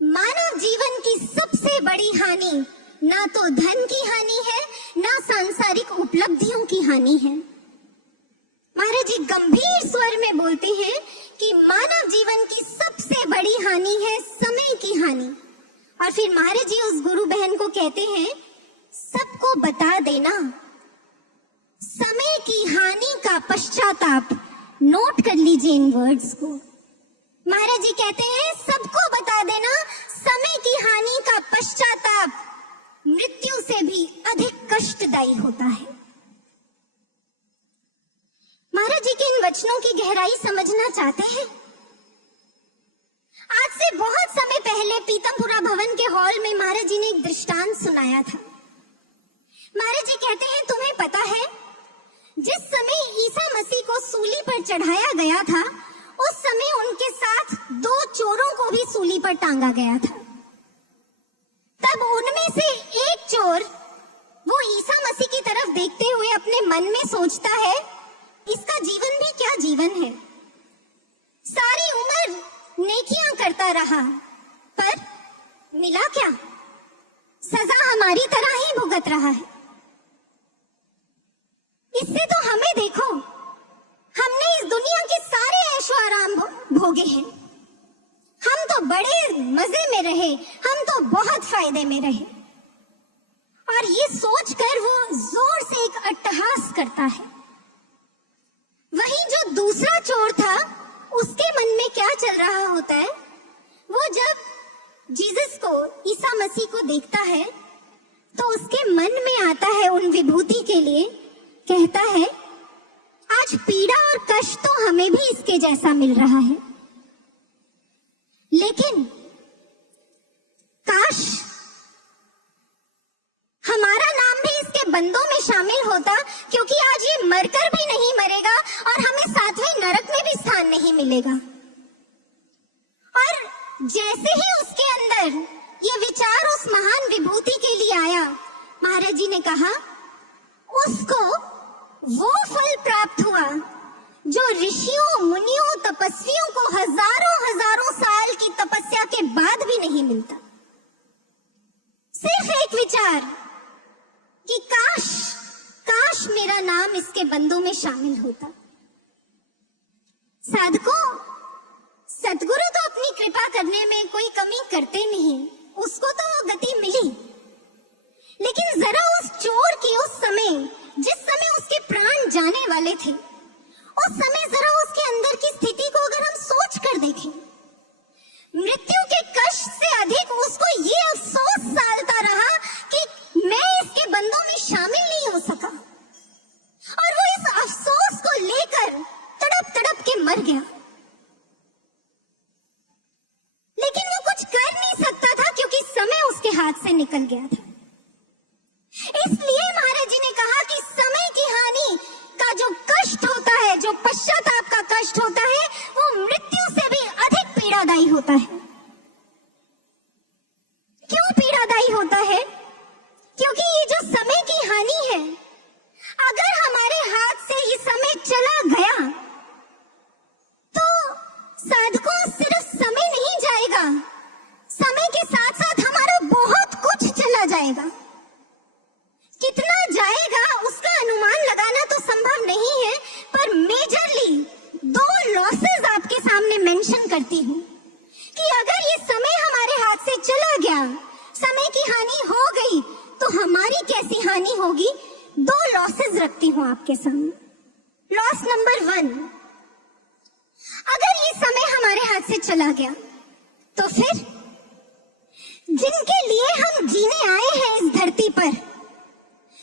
मानव जीवन की सबसे बड़ी हानि ना तो धन की हानि है, ना सांसारिक उपलब्धियों की हानि है। महाराज जी गंभीर स्वर में बोलते हैं कि मानव जीवन की सबसे बड़ी हानि है समय की हानि। और फिर महाराज जी उस गुरु बहन को कहते हैं, सबको बता देना, समय की हानि का पश्चाताप। नोट कर लीजिए इन वर्ड्स को। महाराज जी कहते हैं, सबको बता देना, समय की हानि का पश्चाताप मृत्यु से भी अधिक कष्टदायी होता है। महाराज जी के इन वचनों की गहराई समझना चाहते हैं? आज से बहुत समय पहले पीतमपुरा भवन के हॉल में महाराज जी ने एक दृष्टांत सुनाया था। महाराज जी कहते हैं, तुम्हें पता है, जिस समय ईसा मसीह को सूली पर चढ़ाया गया था, उस समय उनके साथ 2 चोरों को भी सूली पर टांगा गया था। तब उनमें से एक चोर वो ईसा मसीह की तरफ देखते हुए अपने मन में सोचता है, इसका जीवन भी क्या जीवन है, सारी उम्र नेकियां करता रहा, पर मिला क्या? सजा हमारी तरह ही भुगत रहा है। इससे तो हमें देखो, हमने इस दुनिया के सारे ऐशो आराम भोगे हैं, हम तो बड़े मजे में रहे, हम तो बहुत फायदे में रहे। और ये सोचकर वो जोर से एक अट्टहास करता है। वहीं जो दूसरा चोर था, उसके मन में क्या चल रहा होता है? वो जब जीसस को, ईसा मसीह को देखता है, तो उसके मन में आता है उन कहता है, आज पीड़ा और कष्ट तो हमें भी इसके जैसा मिल रहा है, लेकिन काश हमारा नाम भी इसके बंदों में शामिल होता, क्योंकि आज ये मरकर भी नहीं मरेगा और हमें सातवें नरक में भी स्थान नहीं मिलेगा। और जैसे ही उसके अंदर ये विचार उस महान विभूति के लिए आया, महाराज जी ने कहा, उसको वो फल प्राप्त हुआ जो ऋषियों, मुनियों, तपस्वियों को हजारों हजारों साल की तपस्या के बाद भी नहीं मिलता। सिर्फ एक विचार कि काश काश मेरा नाम इसके बंदों में शामिल होता। साधकों, सतगुरु तो अपनी कृपा करने में कोई कमी करते नहीं, उसको तो वो गति मिली, लेकिन जरा उस चोर की उस समय, जिस समय उसके प्राण जाने वाले थे, उस समय जरा उसके अंदर की स्थिति को अगर हम सोच कर देखें, मृत्यु के कष्ट से अधिक उसको ये अफसोस सालता रहा कि मैं इसके बंदों में शामिल नहीं हो सका, और वो इस अफसोस को लेकर तड़प तड़प के मर गया। लेकिन वो कुछ कर नहीं सकता था, क्योंकि समय उसके हाथ से निकल गया था। इसलिए महाराज जी ने कहा कि समय की हानि का जो कष्ट होता है, जो पश्चाताप का कष्ट होता है, वो मृत्यु से भी अधिक पीड़ादायी होता है। क्यों पीड़ादायी होता है? क्योंकि ये जो समय की हानि है, अगर हमारे हाथ से ये समय चला गया तो साधकों सिर्फ समय नहीं जाएगा, समय के साथ साथ हमारा बहुत कुछ चला जाएगा। कितना जाएगा उसका अनुमान लगाना तो संभव नहीं है, पर मेजरली 2 लॉसेस आपके सामने मेंशन करती हूँ कि अगर ये समय हमारे हाथ से चला गया, समय की हानि हो गई, तो हमारी कैसी हानि होगी। 2 लॉसेस रखती हूँ आपके सामने। लॉस नंबर 1, अगर ये समय हमारे हाथ से चला गया तो फिर जिनके लिए हम जीने आए हैं इस धरती पर,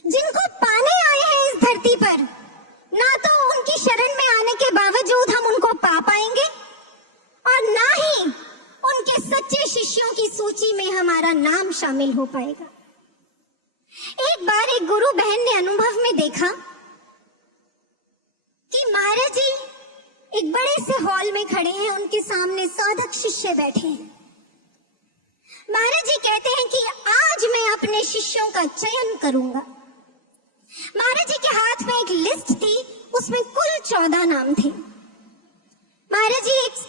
जिनको पाने आए हैं इस धरती पर, ना तो उनकी शरण में आने के बावजूद हम उनको पा पाएंगे, और ना ही उनके सच्चे शिष्यों की सूची में हमारा नाम शामिल हो पाएगा। एक बार एक गुरु बहन ने अनुभव में देखा कि महाराज जी एक बड़े से हॉल में खड़े हैं, उनके सामने साधक शिष्य बैठे हैं। महाराज जी कहते हैं कि आज मैं अपने शिष्यों का चयन करूंगा। महाराज जी के हाथ में एक लिस्ट थी, उसमें कुल 14 नाम थे। महाराज जी एक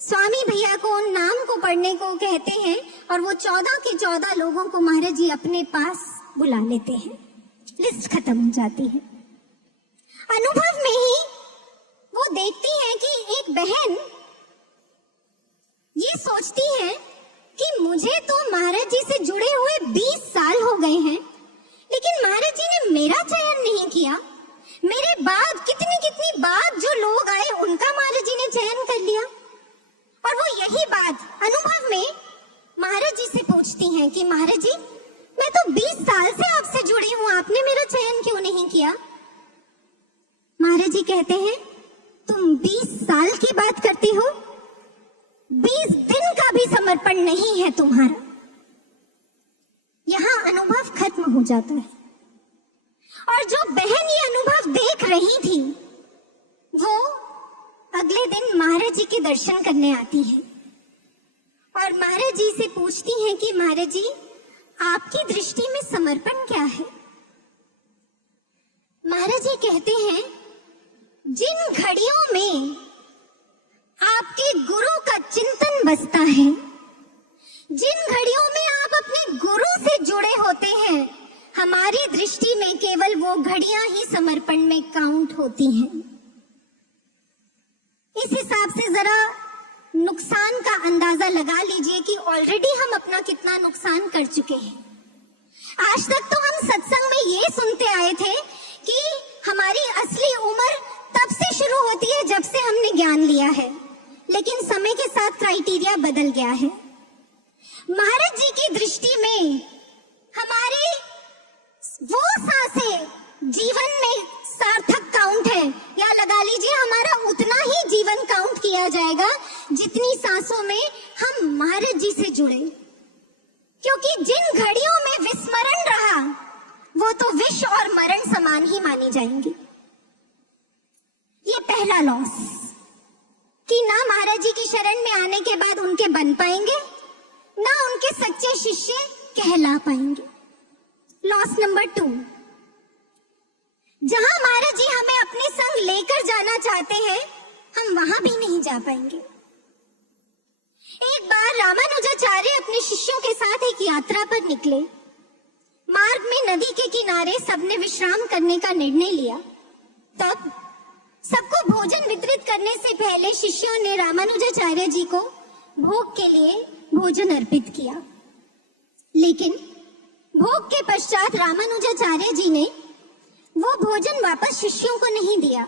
स्वामी भैया को उन नाम को पढ़ने को कहते हैं, और वो 14 के 14 लोगों को महाराज जी अपने पास बुला लेते हैं। लिस्ट खत्म हो जाती है। अनुभव में ही वो देखती हैं कि एक बहन ये सोचती है कि मुझे तो महाराज जी से जुड़े हुए 20 साल हो गए हैं, लेकिन महाराज जी ने मेरा चयन नहीं किया। मेरे बाद कितनी बात जो लोग आए उनका महाराज जी ने चयन कर लिया। और वो यही बात अनुभव में महाराज जी से पूछती हैं कि महाराज जी, मैं तो 20 साल से आपसे जुड़ी हूं, आपने मेरा चयन क्यों नहीं किया? महाराज जी कहते हैं, तुम 20 साल की बात करती हो, 20 दिन का भी समर्पण नहीं है तुम्हारा। यहां अनुभव खत्म हो जाता है। और जो बहन ये अनुभव देख रही थी, वो अगले दिन महाराज जी के दर्शन करने आती है और महाराज जी से पूछती हैं कि महाराज जी, आपकी दृष्टि में समर्पण क्या है? महाराज जी कहते हैं, जिन घड़ियों में आपके गुरु का चिंतन बसता है, जिन घड़ियों में आप अपने गुरु से जुड़े होते हैं, हमारी दृष्टि में केवल वो घड़ियां ही समर्पण में काउंट होती हैं। इस हिसाब से जरा नुकसान का अंदाजा लगा लीजिए कि ऑलरेडी हम अपना कितना नुकसान कर चुके हैं। आज तक तो हम सत्संग में ये सुनते आए थे कि हमारी असली उम्र तब से शुरू होती है जब से हमने ज्ञान लिया है, लेकिन समय के साथ क्राइटेरिया बदल गया है। महाराज जी की दृष्टि में हमारे वो सांसें जीवन में सार्थक काउंट है, या लगा लीजिए हमारा उतना ही जीवन काउंट किया जाएगा जितनी सांसों में हम महाराज जी से जुड़े। क्योंकि जिन घड़ियों में विस्मरण रहा वो तो विष और मरण समान ही मानी जाएंगी। ये पहला लॉस कि ना महाराज जी की शरण में आने के बाद उनके बन पाएंगे, ना उनके सच्चे शिष्य कहला पाएंगे। लॉस नंबर 2, जहां महाराज जी हमें अपने संग लेकर जाना चाहते हैं, हम वहां भी नहीं जा पाएंगे। एक बार रामानुजाचार्य अपने शिष्यों के साथ एक यात्रा पर निकले। मार्ग में नदी के किनारे सबने विश्राम करने का निर्णय लिया। तब सबको भोजन वितरित करने से पहले शिष्यों ने रामानुजाचार्य जी को भोग के लिए भोजन अर्पित किया। लेकिन भोग के पश्चात रामानुजाचार्य जी ने वो भोजन वापस शिष्यों को नहीं दिया,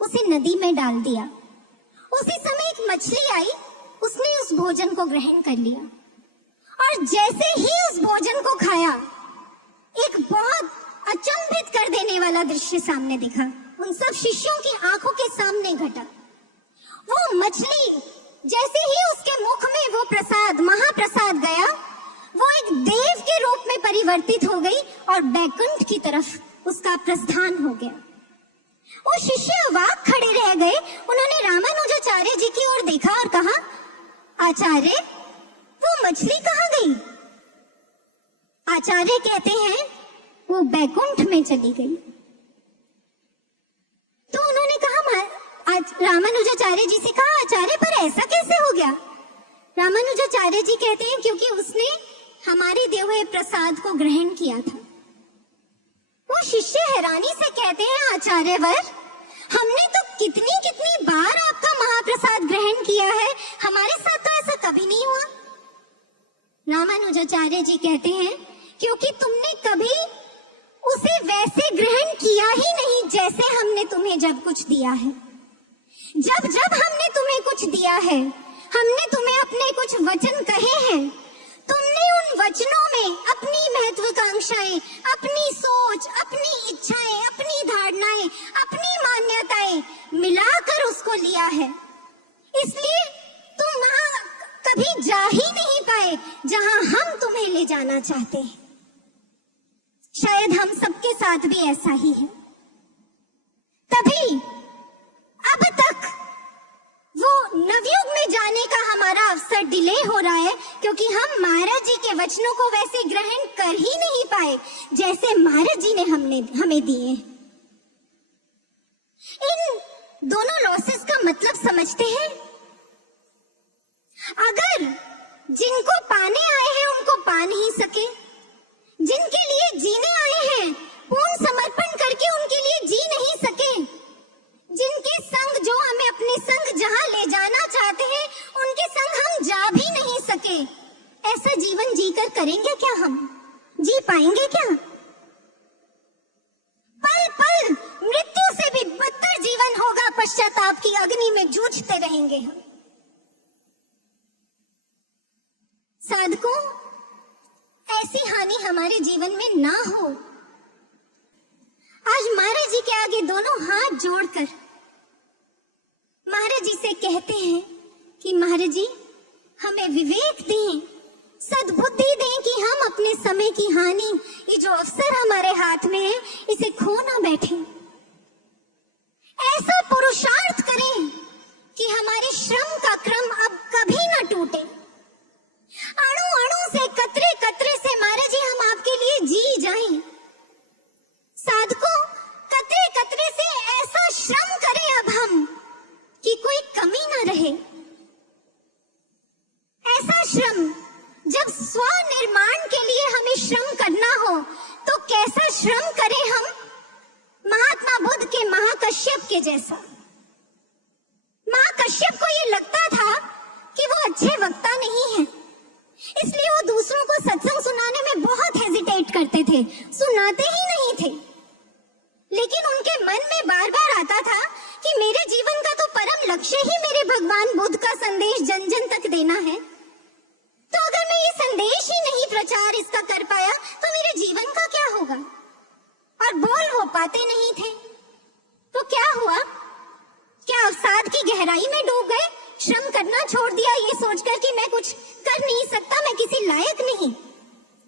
उसे नदी में डाल दिया। उसी समय एक मछली आई, उसने उस भोजन को ग्रहण कर लिया और जैसे ही उस भोजन को खाया, एक बहुत अचंभित कर देने वाला दृश्य सामने दिखा। उन सब शिष्यों की आंखों के सामने घटा। वो मछली जैसे ही उसके मुख में वो प्रसाद, महाप्रसाद गया, वो एक देव के रूप में परिवर्तित हो गई और बैकुंठ की तरफ उसका प्रस्थान हो गया। वो शिष्य अवाक खड़े रह गए। उन्होंने रामानुजाचार्य जी की ओर देखा और कहा, आचार्य, वो मछली कहाँ गई? आचार्य कहते हैं, वो बैकुंठ में चली गई। तो उन्होंने कहा, रामानुजाचार्य जी से कहा, आचार्य पर ऐसा कैसे हो गया? रामानुजाचार्य जी कहते हैं, क्योंकि उसने हमारे दिए हुए प्रसाद को ग्रहण किया था। वो शिष्य हैरानी से कहते हैं, आचार्यवर, हमने तो कितनी कितनी बार आपका महाप्रसाद ग्रहण किया है, हमारे साथ तो ऐसा कभी नहीं हुआ। रामानुजाचार्य जी कहते हैं, क्योंकि तुमने कभी उसे वैसे ग्रहण किया ही नहीं जैसे हमने तुम्हें जब कुछ दिया है। जब जब हमने तुम्हें कुछ दिया है, हमने तुम्हें अपने कुछ वचन कहे हैं, तुमने उन वचनों में अपनी महत्वाकांक्षाएं, अपनी सोच, अपनी इच्छाएं, अपनी धारणाएं, अपनी मान्यताएं मिलाकर उसको लिया है। इसलिए तुम वहां कभी जा ही नहीं पाए जहां हम तुम्हें ले जाना चाहते हैं। शायद हम सबके साथ भी ऐसा ही है। तभी अब तक वो नवयुग में जाने का हमारा अवसर डिले हो रहा है, क्योंकि हम महाराज जी के वचनों को वैसे ग्रहण कर ही नहीं पाए जैसे महाराज जी ने हमें दिए। इन दोनों लॉसेस का मतलब समझते हैं? अगर जिनको पाने आए हैं उनको पा नहीं सके, जिनके लिए जीने आए हैं पूर्ण समर्पण करके उनके लिए जी नहीं सके, जिनके संग जो हमें अपने संग जहां ले जाना चाहते हैं उनके संग हम जा भी नहीं सके, ऐसा जीवन जीकर करेंगे क्या? हम जी पाएंगे क्या? पल पल मृत्यु से भी बदतर जीवन होगा, पश्चाताप की अग्नि में जूझते रहेंगे हम। साधकों, ऐसी हानि हमारे जीवन में ना हो। आज महाराज जी के आगे दोनों हाथ जोड़कर महाराज जी से कहते हैं कि महाराज जी, हमें विवेक दें, सद्बुद्धि दें कि हम अपने समय की हानि, ये जो अवसर हमारे हाथ में है, इसे खो ना बैठे। ऐसा पुरुषार्थ करें कि हमारे श्रम का क्रम अब कभी ना टूटे। अणु अणु से, कतरे कतरे से महाराज जी हम आपके लिए जी जाएं। साधकों, कतरे कतरे से ऐसा श्रम करें अब हम कि कोई कमी ना रहे। ऐसा श्रम, जब स्व निर्माण के लिए हमें श्रम करना हो तो कैसा श्रम करें हम? महात्मा बुद्ध के महाकश्यप के जैसा। महाकश्यप को ये लगता था कि वो अच्छे वक्ता नहीं है, इसलिए वो दूसरों को सत्संग सुनाने में बहुत हेजिटेट करते थे, सुनाते ही नहीं थे। लेकिन उनके मन में बार बार आता था कि मेरे जीवन का तो परम लक्ष्य ही मेरे भगवान बुद्ध का संदेश जन जन तक देना है, तो अगर मैं ये संदेश ही नहीं प्रचार इसका कर पाया तो मेरे जीवन का क्या होगा? और बोल वो पाते नहीं थे, गहराई में डूब गए, श्रम करना छोड़ दिया ये सोचकर कि मैं कुछ कर नहीं सकता, मैं किसी लायक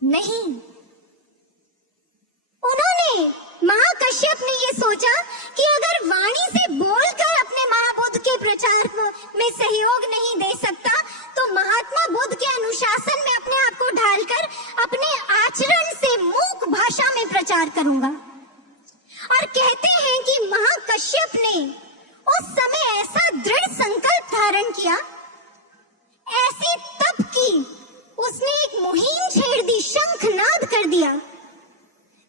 नहीं। उन्होंने, महाकश्यप ने ये सोचा कि अगर वाणी से बोलकर अपने महाबुद्ध के प्रचार में सहयोग नहीं दे सकता तो महात्मा बुद्ध के अनुशासन में अपने आप को ढालकर अपने आचरण से मूक भाषा में प्रचार करूंगा। और कहते हैं कि महाकश्यप ने उस समय ऐसा दृढ़ संकल्प धारण किया, ऐसी तप की, उसने एक मुहिम छेड़ दी, शंखनाद कर दिया,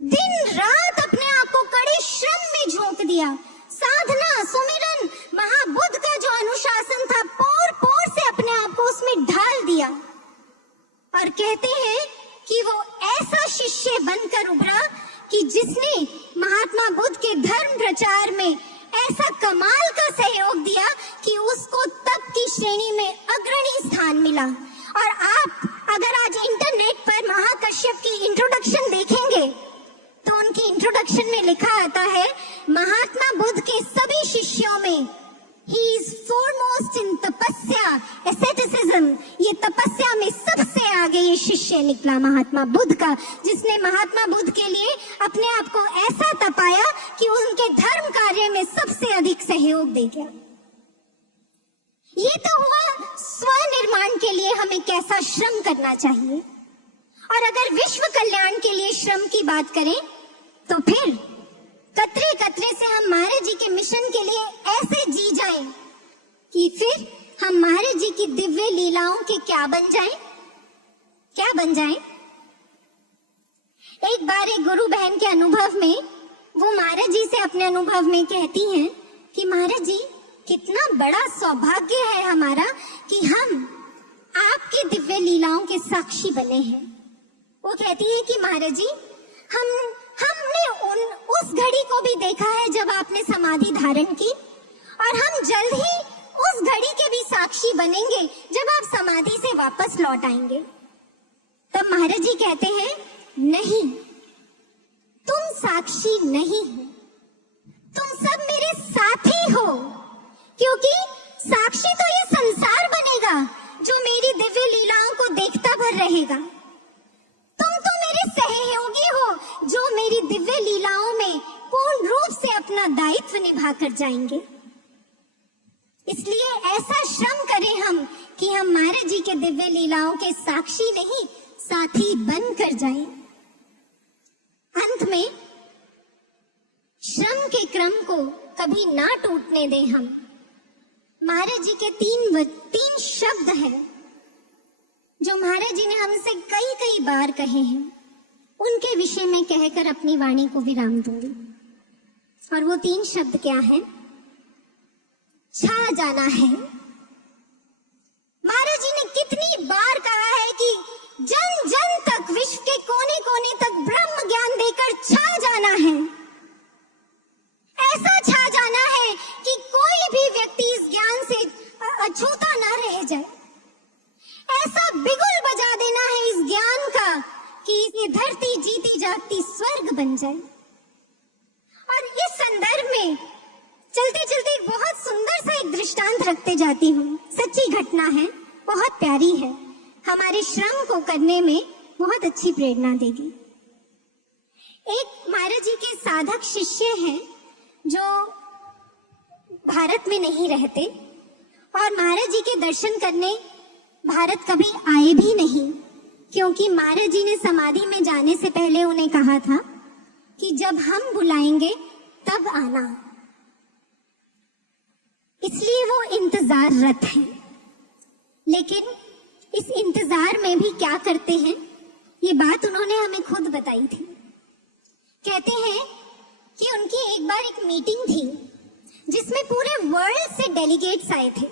दिन रात अपने आप को कड़े श्रम में झोंक दिया, साधना, सुमिरन, महाबुद्ध का जो अनुशासन था पोर पोर से अपने आप को उसमें ढाल दिया। और कहते हैं कि वो ऐसा शिष्य बनकर उभरा कि जिसने महात्मा बुद्ध के धर्म प्रचार में ऐसा कमाल का सहयोग दिया कि उसको तप की श्रेणी में अग्रणी स्थान मिला। और आप अगर आज इंटरनेट पर महाकश्यप की इंट्रोडक्शन देखेंगे तो उनकी इंट्रोडक्शन में लिखा आता है, महात्मा बुद्ध के सभी शिष्यों में he is foremost in तपस्या, asceticism, ये तपस्या में सबसे आगे ये शिष्य निकला महात्मा बुद्ध का, जिसने महात्मा बुद्ध के लिए अपने आप को ऐसा तपाया कि उनके धर्म कार्य में सबसे अधिक सहयोग दे गया। ये तो हुआ स्वनिर्माण के लिए हमें कैसा श्रम करना चाहिए। और अगर विश्व कल्याण के लिए श्रम की बात करें तो फिर कतरे कतरे से हम महाराज जी के मिशन के लिए ऐसे जी जाएं कि फिर हम महाराज जी की दिव्य लीलाओं के क्या बन जाएं। एक बार एक गुरु बहन के अनुभव में वो महाराज जी से अपने अनुभव में कहती हैं कि महाराज जी, कितना बड़ा सौभाग्य है हमारा कि हम आपकी दिव्य लीलाओं के साक्षी बने हैं। वो कहती है कि महाराज जी, हमने उस घड़ी को भी देखा है जब आपने समाधि धारण की, और हम जल्द ही उस घड़ी के भी साक्षी बनेंगे जब आप समाधि से वापस लौट आएंगे। तब महाराज जी कहते हैं, नहीं, तुम साक्षी नहीं हो, तुम सब मेरे साथी हो, क्योंकि साक्षी तो ये संसार बनेगा जो मेरी दिव्य लीलाओं को देखता भर रहेगा। तुम तो मेरे सहयोगी हो जो मेरी दिव्य लीलाओं में पूर्ण रूप से अपना दायित्व निभा कर जाएंगे। इसलिए ऐसा श्रम करें हम कि हम महाराज जी के दिव्य लीलाओं के साक्षी नहीं, साथी बनकर जाएं। अंत में श्रम के क्रम को कभी ना टूटने दें हम। महाराज जी के तीन शब्द हैं जो महाराज जी ने हमसे कई बार कहे हैं, उनके विषय में कहकर अपनी वाणी को विराम दूंगी। और वो तीन शब्द क्या हैं? छा जाना है। महाराज जी ने कितनी बार कहा है कि जन जन तक, विश्व के कोने कोने तक ब्रह्म ज्ञान देकर छा जाना है। ऐसा छा जाना है कि कोई भी व्यक्ति इस ज्ञान से अछूता ना रह जाए। ऐसा बिगुल बजा देना है इस ज्ञान का कि ये धरती जीती जागती स्वर्ग बन जाए। और इस संदर्भ में चलते चलते बहुत सुंदर सा एक दृष्टांत रखते जाती हूँ। सच्ची घटना है, बहुत प्यारी है, हमारे श्रम को करने में बहुत अच्छी प्रेरणा देगी। एक महाराज जी के साधक शिष्य हैं जो भारत में नहीं रहते और महाराज जी के दर्शन करने भारत कभी आए भी नहीं, क्योंकि महाराज जी ने समाधि में जाने से पहले उन्हें कहा था कि जब हम बुलाएंगे तब आना। इसलिए वो इंतजाररत हैं। लेकिन इस इंतजार में भी क्या करते हैं, ये बात उन्होंने हमें खुद बताई थी। कहते हैं कि उनकी एक बार एक मीटिंग थी जिसमें पूरे वर्ल्ड से डेलीगेट्स आए थे।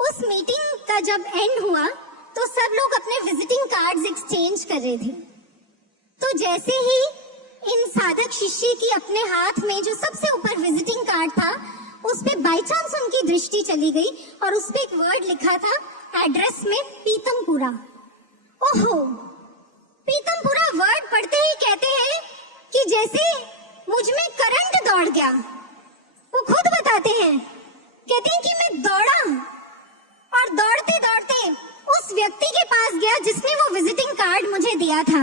उस मीटिंग का जब एंड हुआ तो सब लोग अपने विजिटिंग कार्ड्स एक्सचेंज कर रहे थे। तो जैसे ही इन साधक शिष्य की अपने हाथ में जो सबसे ऊपर विजिटिंग कार्ड था, उस पे बाय चांस उनकी दृष्टि चली गई और उस पे एक वर्ड लिखा था एड्रेस में पीतमपुरा। ओहो, पीतमपुरा वर्ड पढ़ते ही कहते हैं कि जैसे मुझ में करंट दौड़ गया। वो खुद बताते हैं कहते हैं कि मैं दौड़ा और दौड़ते दौड़ते उस व्यक्ति के पास गया जिसने वो विजिटिंग कार्ड मुझे दिया था,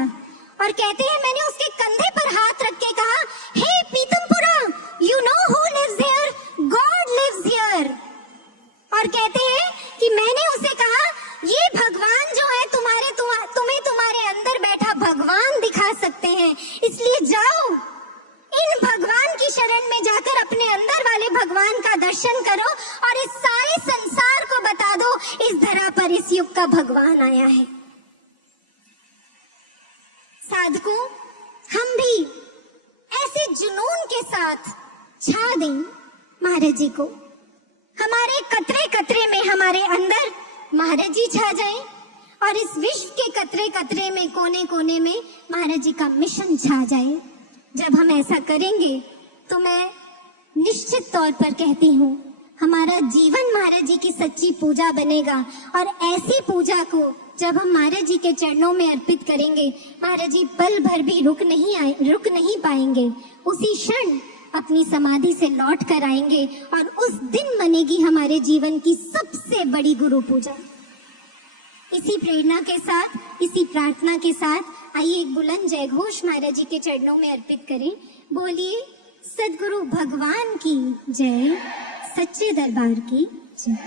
और कहते हैं मैंने उसके कंधे पर हाथ रख के कहा, hey Pitampura, you know who lives here? God lives here. और कहते हैं कि मैंने उसे कहा, ये भगवान जो है तुम्हें तुम्हारे अंदर बैठा भगवान दिखा सकते हैं, इसलिए जाओ इन भगवान की शरण में जाकर अपने अंदर वाले भगवान का दर्शन करो और इस सारे संसार को बता दो इस धरा पर इस युग का भगवान आया है। साधकों, हम भी ऐसे जुनून के साथ छा दें महाराज जी को, हमारे कतरे कतरे में हमारे अंदर महाराज जी छा जाएं और इस विश्व के कतरे कतरे में कोने कोने में महाराज जी का मिशन छा जाए। जब हम ऐसा करेंगे तो मैं निश्चित तौर पर कहती हूँ हमारा जीवन महाराज जी की सच्ची पूजा बनेगा, और ऐसी पूजा को जब हम महाराज जी के चरणों में अर्पित करेंगे, महाराज जी पल भर भी रुक नहीं पाएंगे, उसी क्षण अपनी समाधि से लौट कर आएंगे और उस दिन बनेगी हमारे जीवन की सबसे बड़ी गुरु पूजा। इसी प्रेरणा के साथ, इसी प्रार्थना के साथ आइए एक बुलंद जय घोष महाराज जी के चरणों में अर्पित करें। बोलिए सद्गुरु भगवान की जय, सच्चे दरबार की जय।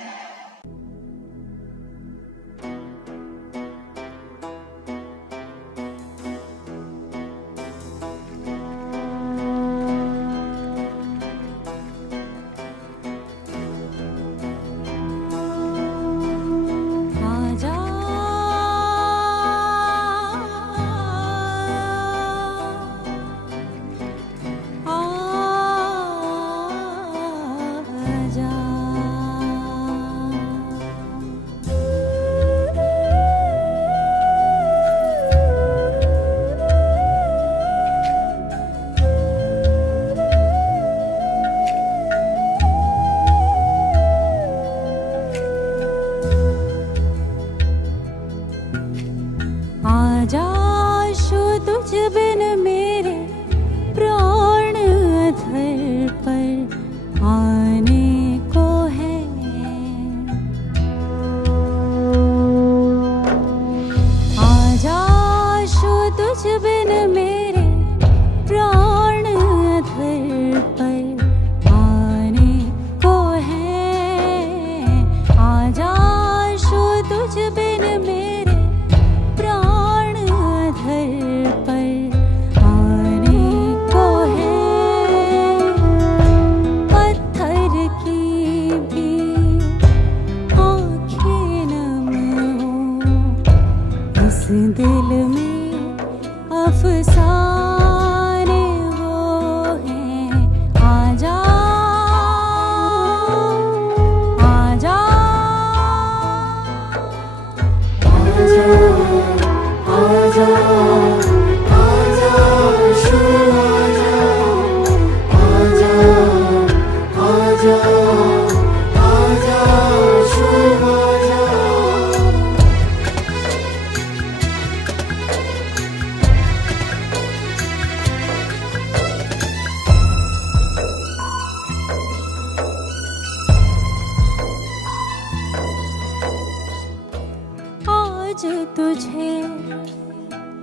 तुझे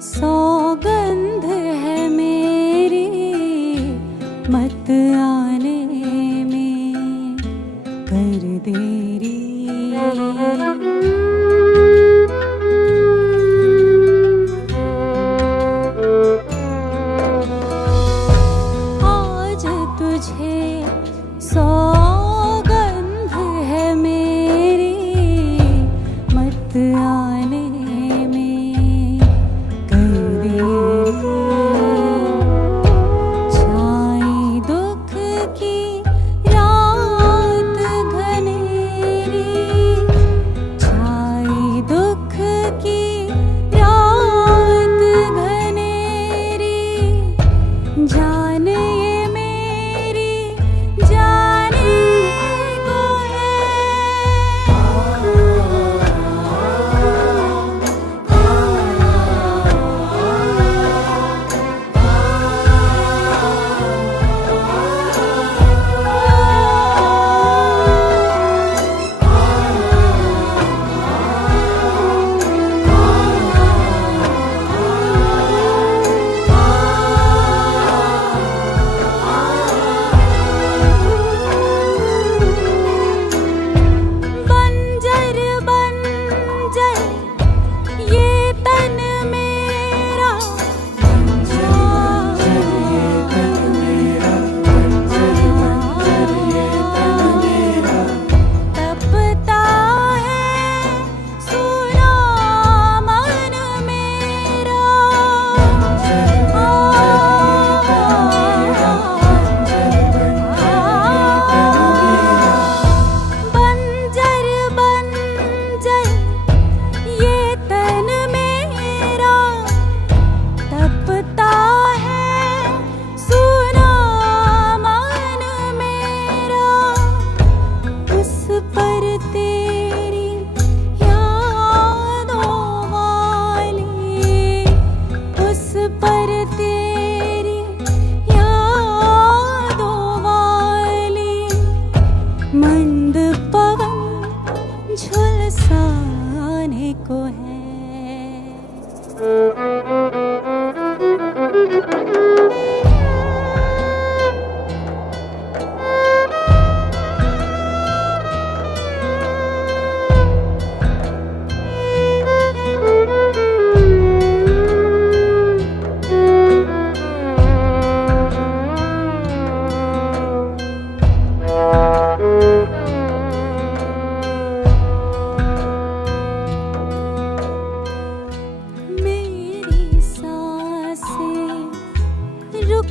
सौगंध है मेरी, मत आने में कर देरी। आज तुझे सौगंध है मेरी, मत आने दुख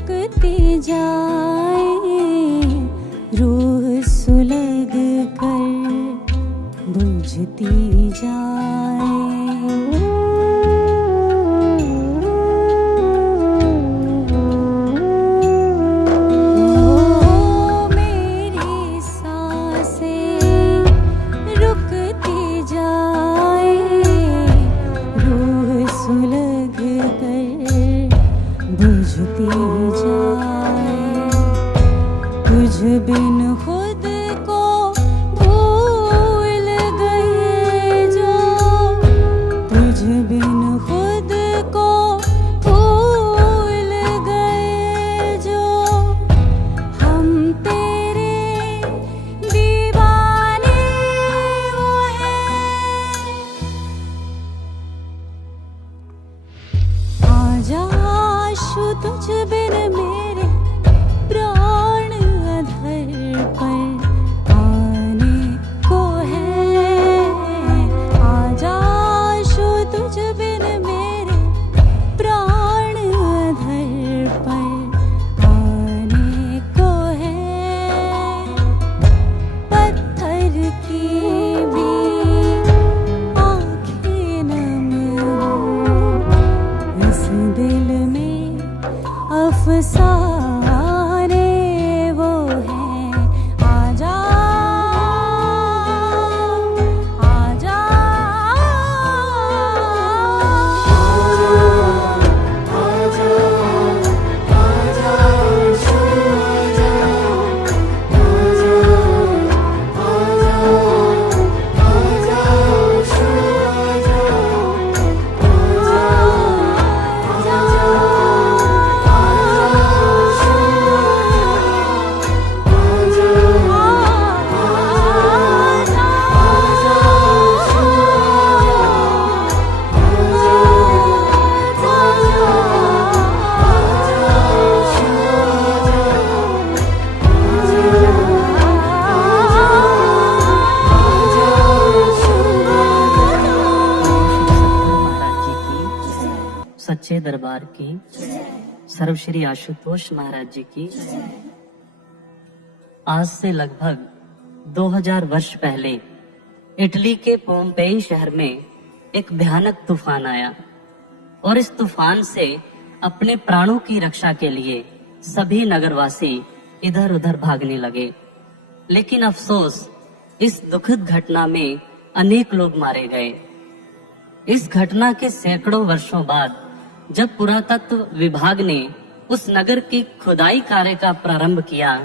रुकती जाए, रूह सुलग कर बुझती जाए। ओ मेरी सांसें रुकती जाए, रूह सुलग कर बुझती जाए। तुझ बिन खुद को भूल गए जो, तुझ बिन खुद को भूल गए जो, हम तेरे दीवाने वो हैं। आजा आशु तुझ बिन मेरे प्राण अधर पर आने को है। आजा आशु तुझ बिन मेरे प्राण अधर पर आने को है। पत्थर की भी आँखें नम हो, इस दिल में अफसाने वो हैं। आजा आजा महाराज जी की, सच्चे दरबार की, सर्वश्री आशुतोष महाराज जी की। आज से लगभग 2000 वर्ष पहले इटली के पोम्पेई शहर में एक भयानक तूफान आया और इस तूफान से अपने प्राणों की रक्षा के लिए सभी नगरवासी इधर उधर भागने लगे। लेकिन अफसोस, इस दुखद घटना में अनेक लोग मारे गए। इस घटना के सैकड़ों वर्षों बाद जब पुरातत्व विभाग ने उस नगर की खुदाई कार्य का प्रारंभ किया,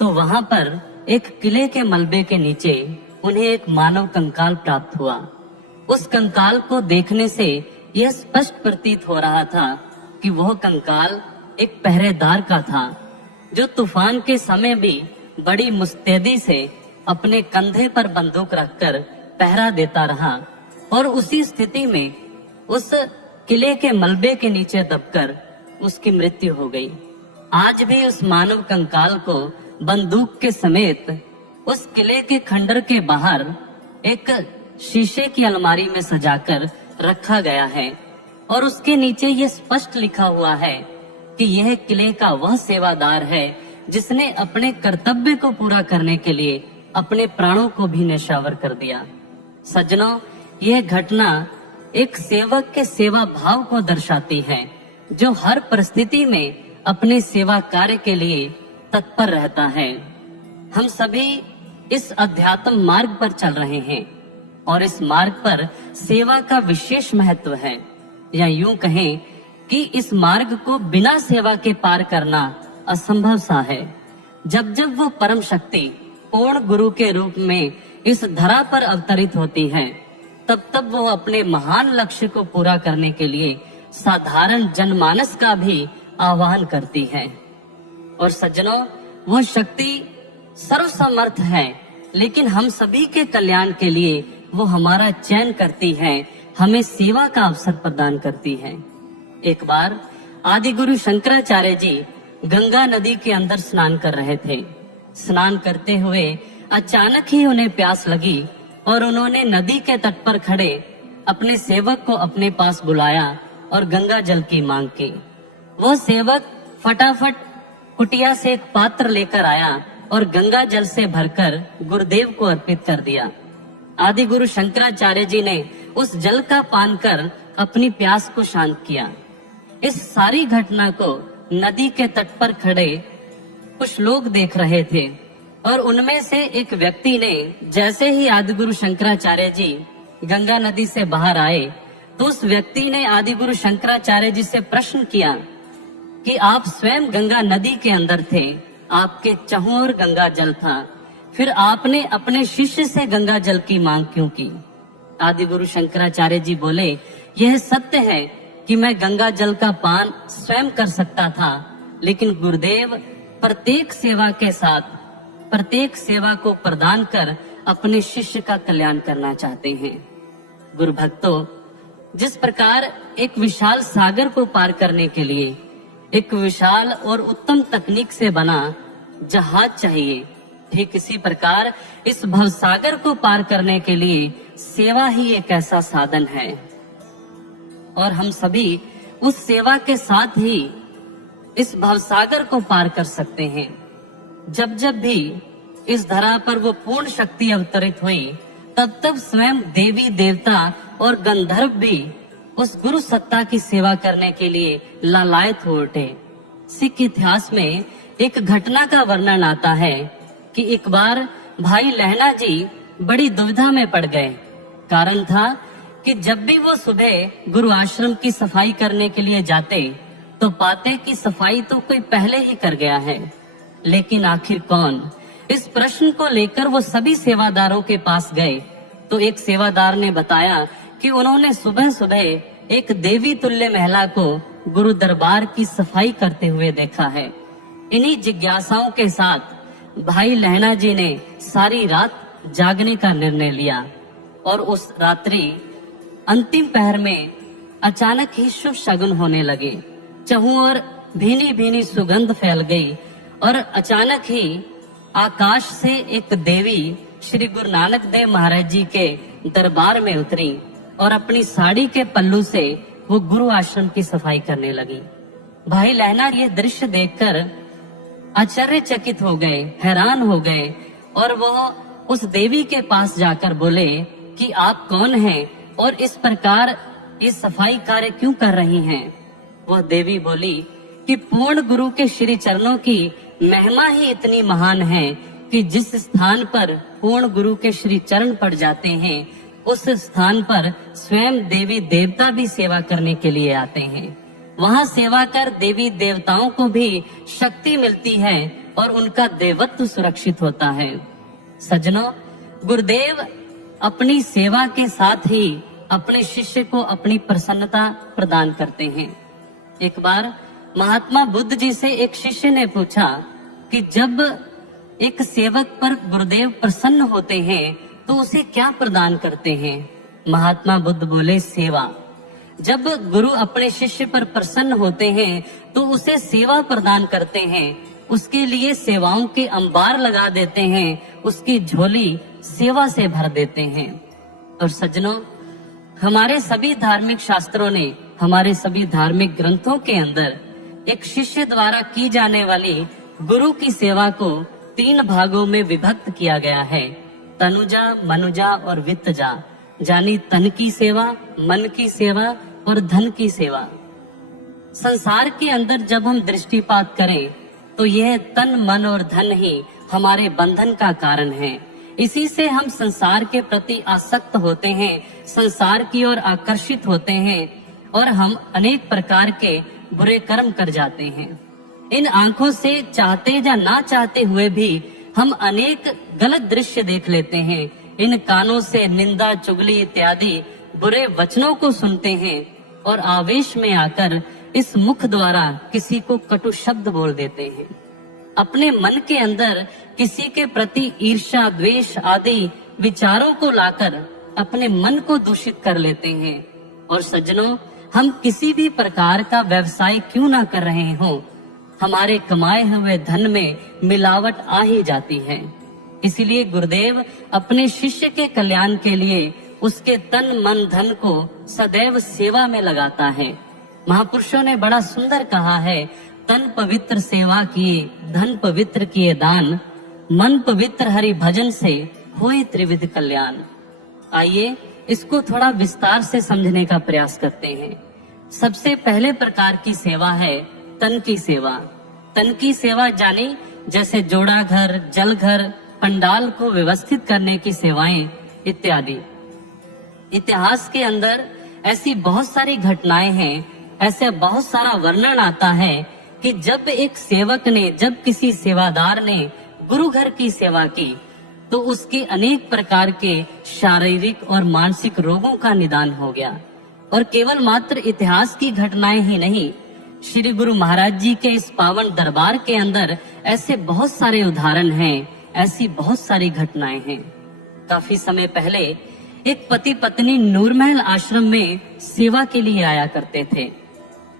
तो वहां पर एक किले के मलबे के नीचे उन्हें एक मानव कंकाल प्राप्त हुआ। उस कंकाल को देखने से यह स्पष्ट प्रतीत हो रहा था कि वह कंकाल एक पहरेदार का था, जो तूफान के समय भी बड़ी मुस्तैदी से अपने कंधे पर बंदूक रखकर पहरा देता रहा और उसी स्थिति में उस किले के मलबे के नीचे दबकर उसकी मृत्यु हो गई। आज भी उस मानव कंकाल को बंदूक के समेत उस किले के खंडर के बाहर एक शीशे की अलमारी में सजाकर रखा गया है और उसके नीचे ये स्पष्ट लिखा हुआ है कि यह किले का वह सेवादार है जिसने अपने कर्तव्य को पूरा करने के लिए अपने प्राणों को भी न्यौछावर कर दिया। सज्जनों, यह घटना एक सेवक के सेवा भाव को दर्शाती है, जो हर परिस्थिति में अपने सेवा कार्य के लिए तत्पर रहता है। हम सभी इस अध्यात्म मार्ग पर चल रहे हैं और इस मार्ग पर सेवा का विशेष महत्व है, या यूं कहें कि इस मार्ग को बिना सेवा के पार करना असंभव सा है। जब जब वो परम शक्ति पूर्ण गुरु के रूप में इस धरा पर अवतरित होती है, तब तब वो अपने महान लक्ष्य को पूरा करने के लिए साधारण जनमानस का भी आह्वान करती है। और सज्जनों, वो शक्ति सर्वसमर्थ है, लेकिन हम सभी के कल्याण के लिए वो हमारा चयन करती है, हमें सेवा का अवसर प्रदान करती है। एक बार आदि गुरु शंकराचार्य जी गंगा नदी के अंदर स्नान कर रहे थे। स्नान करते हुए अचानक ही उन्हें प्यास लगी और उन्होंने नदी के तट पर खड़े अपने सेवक को अपने पास बुलाया और गंगा जल की मांग की। वो सेवक फटाफट कुटिया से एक पात्र लेकर आया और गंगा जल से भरकर गुरुदेव को अर्पित कर दिया। आदि गुरु शंकराचार्य जी ने उस जल का पान कर अपनी प्यास को शांत किया। इस सारी घटना को नदी के तट पर खड़े कुछ लोग देख रहे थे और उनमें से एक व्यक्ति ने जैसे ही आदि गुरु शंकराचार्य जी गंगा नदी से बाहर आए तो उस व्यक्ति ने आदि गुरु शंकराचार्य जी से प्रश्न किया कि आप स्वयं गंगा नदी के अंदर थे, आपके चारों ओर गंगा जल था, फिर आपने अपने शिष्य से गंगा जल की मांग क्यों की? आदि गुरु शंकराचार्य जी बोले, यह सत्य है कि मैं गंगा जल का पान स्वयं कर सकता था, लेकिन गुरुदेव प्रत्येक सेवा के साथ प्रत्येक सेवा को प्रदान कर अपने शिष्य का कल्याण करना चाहते हैं। गुरु भक्तों, जिस प्रकार एक विशाल सागर को पार करने के लिए एक विशाल और उत्तम तकनीक से बना जहाज चाहिए, ठीक इसी प्रकार इस भवसागर को पार करने के लिए सेवा ही एक ऐसा साधन है और हम सभी उस सेवा के साथ ही इस भवसागर को पार कर सकते हैं। जब जब भी इस धरा पर वो पूर्ण शक्ति अवतरित हुई, तब तब स्वयं देवी देवता और गंधर्व भी उस गुरु सत्ता की सेवा करने के लिए लालायत हो उठे। सिख इतिहास में एक घटना का वर्णन आता है कि एक बार भाई लहना जी बड़ी दुविधा में पड़ गए। कारण था कि जब भी वो सुबह गुरु आश्रम की सफाई करने के लिए जाते तो पाते कि सफाई तो कोई पहले ही कर गया है, लेकिन आखिर कौन? इस प्रश्न को लेकर वो सभी सेवादारों के पास गए तो एक सेवादार ने बताया कि उन्होंने सुबह सुबह एक देवी तुल्य महिला को गुरु दरबार की सफाई करते हुए देखा है। इन्हीं जिज्ञासाओं के साथ भाई लहना जी ने सारी रात जागने का निर्णय लिया और उस रात्रि अंतिम पहर में अचानक ही शुभ शगुन होने लगे। चारों ओर भीनी भीनी सुगंध फैल गई और अचानक ही आकाश से एक देवी श्री गुरु नानक देव महाराज जी के दरबार में उतरी और अपनी साड़ी के पल्लू से वो गुरु आश्रम की सफाई करने लगी। भाई लहना ये दृश्य देखकर आश्चर्यचकित हो गए, हैरान हो गए और वो उस देवी के पास जाकर बोले कि आप कौन हैं और इस प्रकार ये सफाई कार्य क्यों कर रही हैं? वह देवी बोली कि पूर्ण गुरु के श्री चरणों की महिमा ही इतनी महान है कि जिस स्थान पर पूर्ण गुरु के श्री चरण पड़ जाते हैं उस स्थान पर स्वयं देवी देवता भी सेवा करने के लिए आते हैं। वहाँ सेवा कर देवी देवताओं को भी शक्ति मिलती है और उनका देवत्व सुरक्षित होता है। सज्जनों, गुरुदेव अपनी सेवा के साथ ही अपने शिष्य को अपनी प्रसन्नता प्रदान करते हैं। एक बार महात्मा बुद्ध जी से एक शिष्य ने पूछा कि जब एक सेवक पर गुरुदेव प्रसन्न होते हैं तो उसे क्या प्रदान करते हैं? महात्मा बुद्ध बोले, सेवा। जब गुरु अपने शिष्य पर प्रसन्न होते हैं तो उसे सेवा प्रदान करते हैं, उसके लिए सेवाओं के अंबार लगा देते हैं, उसकी झोली सेवा से भर देते हैं। और सज्जनों, हमारे सभी धार्मिक शास्त्रों ने, हमारे सभी धार्मिक ग्रंथों के अंदर एक शिष्य द्वारा की जाने वाली गुरु की सेवा को 3 भागों में विभक्त किया गया है, तनुजा, मनुजा और वित्तजा। जानी तन की सेवा, मन की सेवा और धन की सेवा। संसार के अंदर जब हम दृष्टिपात करें तो यह तन, मन और धन ही हमारे बंधन का कारण है। इसी से हम संसार के प्रति आसक्त होते हैं, संसार की ओर आकर्षित होते हैं और हम अनेक प्रकार के बुरे कर्म कर जाते हैं। इन आंखों से चाहते या ना चाहते हुए भी हम अनेक गलत दृश्य देख लेते हैं। इन कानों से निंदा, चुगली इत्यादि बुरे वचनों को सुनते हैं और आवेश में आकर इस मुख द्वारा किसी को कटु शब्द बोल देते हैं। अपने मन के अंदर किसी के प्रति ईर्ष्या, द्वेष आदि विचारों को लाकर अपने मन को दूषित कर लेते हैं। और सज्जनों, हम किसी भी प्रकार का व्यवसाय क्यों ना कर रहे हों, हमारे कमाए हुए धन में मिलावट आ ही जाती है। इसलिए गुरुदेव अपने शिष्य के कल्याण के लिए उसके तन, मन, धन को सदैव सेवा में लगाता है। महापुरुषों ने बड़ा सुंदर कहा है, तन पवित्र सेवा किए, धन पवित्र किए दान, मन पवित्र हरि भजन से होए त्रिविध कल्याण। आइए इसको थोड़ा विस्तार से समझने का प्रयास करते हैं। सबसे पहले प्रकार की सेवा है तन की सेवा। तन की सेवा जानी जैसे जोड़ा घर, जल घर, पंडाल को व्यवस्थित करने की सेवाएं इत्यादि। इतिहास के अंदर ऐसी बहुत सारी घटनाएं हैं, ऐसे बहुत सारा वर्णन आता है कि जब एक सेवक ने, जब किसी सेवादार ने गुरु घर की सेवा की तो उसके अनेक प्रकार के शारीरिक और मानसिक रोगों का निदान हो गया। और केवल मात्र इतिहास की घटनाएं ही नहीं, श्री गुरु महाराज जी के इस पावन दरबार के अंदर ऐसे बहुत सारे उदाहरण हैं, ऐसी बहुत सारी घटनाएं हैं। काफी समय पहले एक पति पत्नी नूरमहल आश्रम में सेवा के लिए आया करते थे।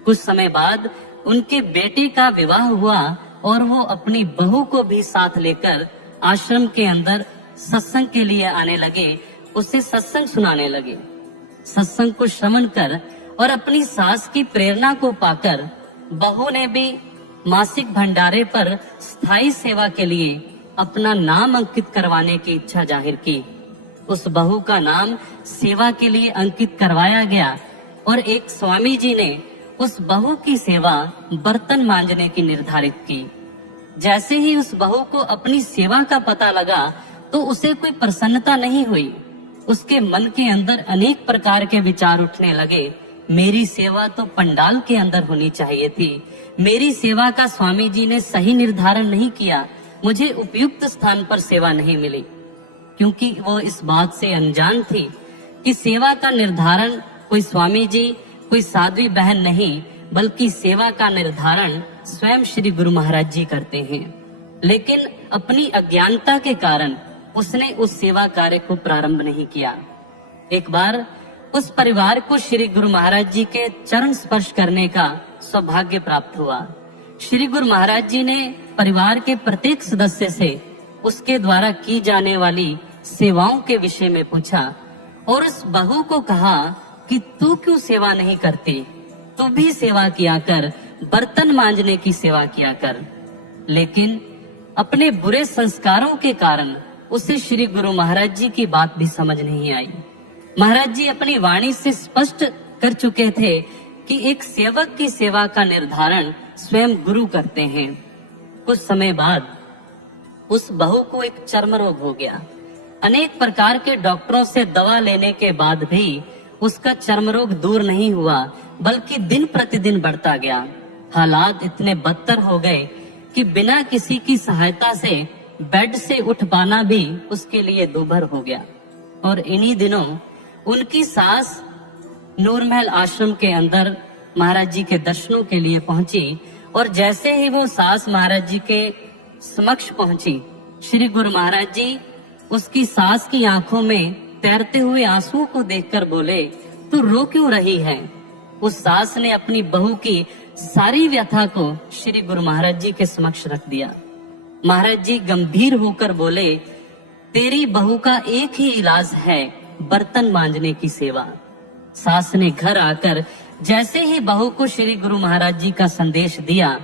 कुछ समय बाद उनके बेटे का विवाह हुआ और वो अपनी बहू को भी साथ लेकर आश्रम के अंदर सत्संग के लिए आने लगे, उसे सत्संग सुनाने लगे। सत्संग को श्रवण कर और अपनी सास की प्रेरणा को पाकर बहू ने भी मासिक भंडारे पर स्थायी सेवा के लिए अपना नाम अंकित करवाने की इच्छा जाहिर की। उस बहू का नाम सेवा के लिए अंकित करवाया गया और एक स्वामी जी ने उस बहू की सेवा बर्तन मांजने की निर्धारित की। जैसे ही उस बहू को अपनी सेवा का पता लगा तो उसे कोई प्रसन्नता नहीं हुई। उसके मन के अंदर अनेक प्रकार के विचार उठने लगे। मेरी सेवा तो पंडाल के अंदर होनी चाहिए थी, मेरी सेवा का स्वामी जी ने सही निर्धारण नहीं किया, मुझे उपयुक्त स्थान पर सेवा नहीं मिली। क्योंकि वो इस बात से अनजान थी कि सेवा का निर्धारण कोई स्वामी जी, कोई साध्वी बहन नहीं, बल्कि सेवा का निर्धारण स्वयं श्री गुरु महाराज जी करते हैं। लेकिन अपनी अज्ञानता के कारण उसने उस सेवा कार्य को प्रारंभ नहीं किया। एक बार उस परिवार को श्री गुरु महाराज जी के चरण स्पर्श करने का सौभाग्य प्राप्त हुआ। श्री गुरु महाराज जी ने परिवार के प्रत्येक सदस्य से उसके द्वारा की जाने वाली सेवाओं के विषय में पूछा और उस बहू को कहा कि तू क्यों सेवा नहीं करती, तू भी सेवा किया कर, बर्तन मांजने की सेवा किया कर। लेकिन अपने बुरे संस्कारों के कारण उसे श्री गुरु महाराज जी की बात भी समझ नहीं आई। महाराज जी अपनी वाणी से स्पष्ट कर चुके थे कि एक सेवक की सेवा का निर्धारण स्वयं गुरु करते हैं। कुछ समय बाद उस बहू को एक चर्म रोग हो गया। अनेक प्रकार के डॉक्टरों से दवा लेने के बाद भी उसका चर्म रोग दूर नहीं हुआ, बल्कि दिन प्रतिदिन बढ़ता गया। हालात इतने बदतर हो गए कि बिना किसी की सहायता से बेड से उठ पाना भी उसके लिए दूभर हो गया। और इन्हीं दिनों उनकी सास नूरमहल आश्रम के अंदर महाराज जी के दर्शनों के लिए पहुंची और जैसे ही वो सास महाराज जी के समक्ष पहुंची, श्री गुरु महाराज जी उसकी सास की आंखों में तैरते हुए आंसुओं को देखकर बोले, तू रो क्यों रही है? उस सास ने अपनी बहू की सारी व्यथा को श्री गुरु महाराज जी के समक्ष रख दिया। महाराज जी गंभीर होकर बोले, तेरी बहू का एक ही इलाज है, बर्तन मांजने की सेवा। सास ने घर आकर जैसे ही बहू को श्री गुरु महाराज जी का संदेश दिया,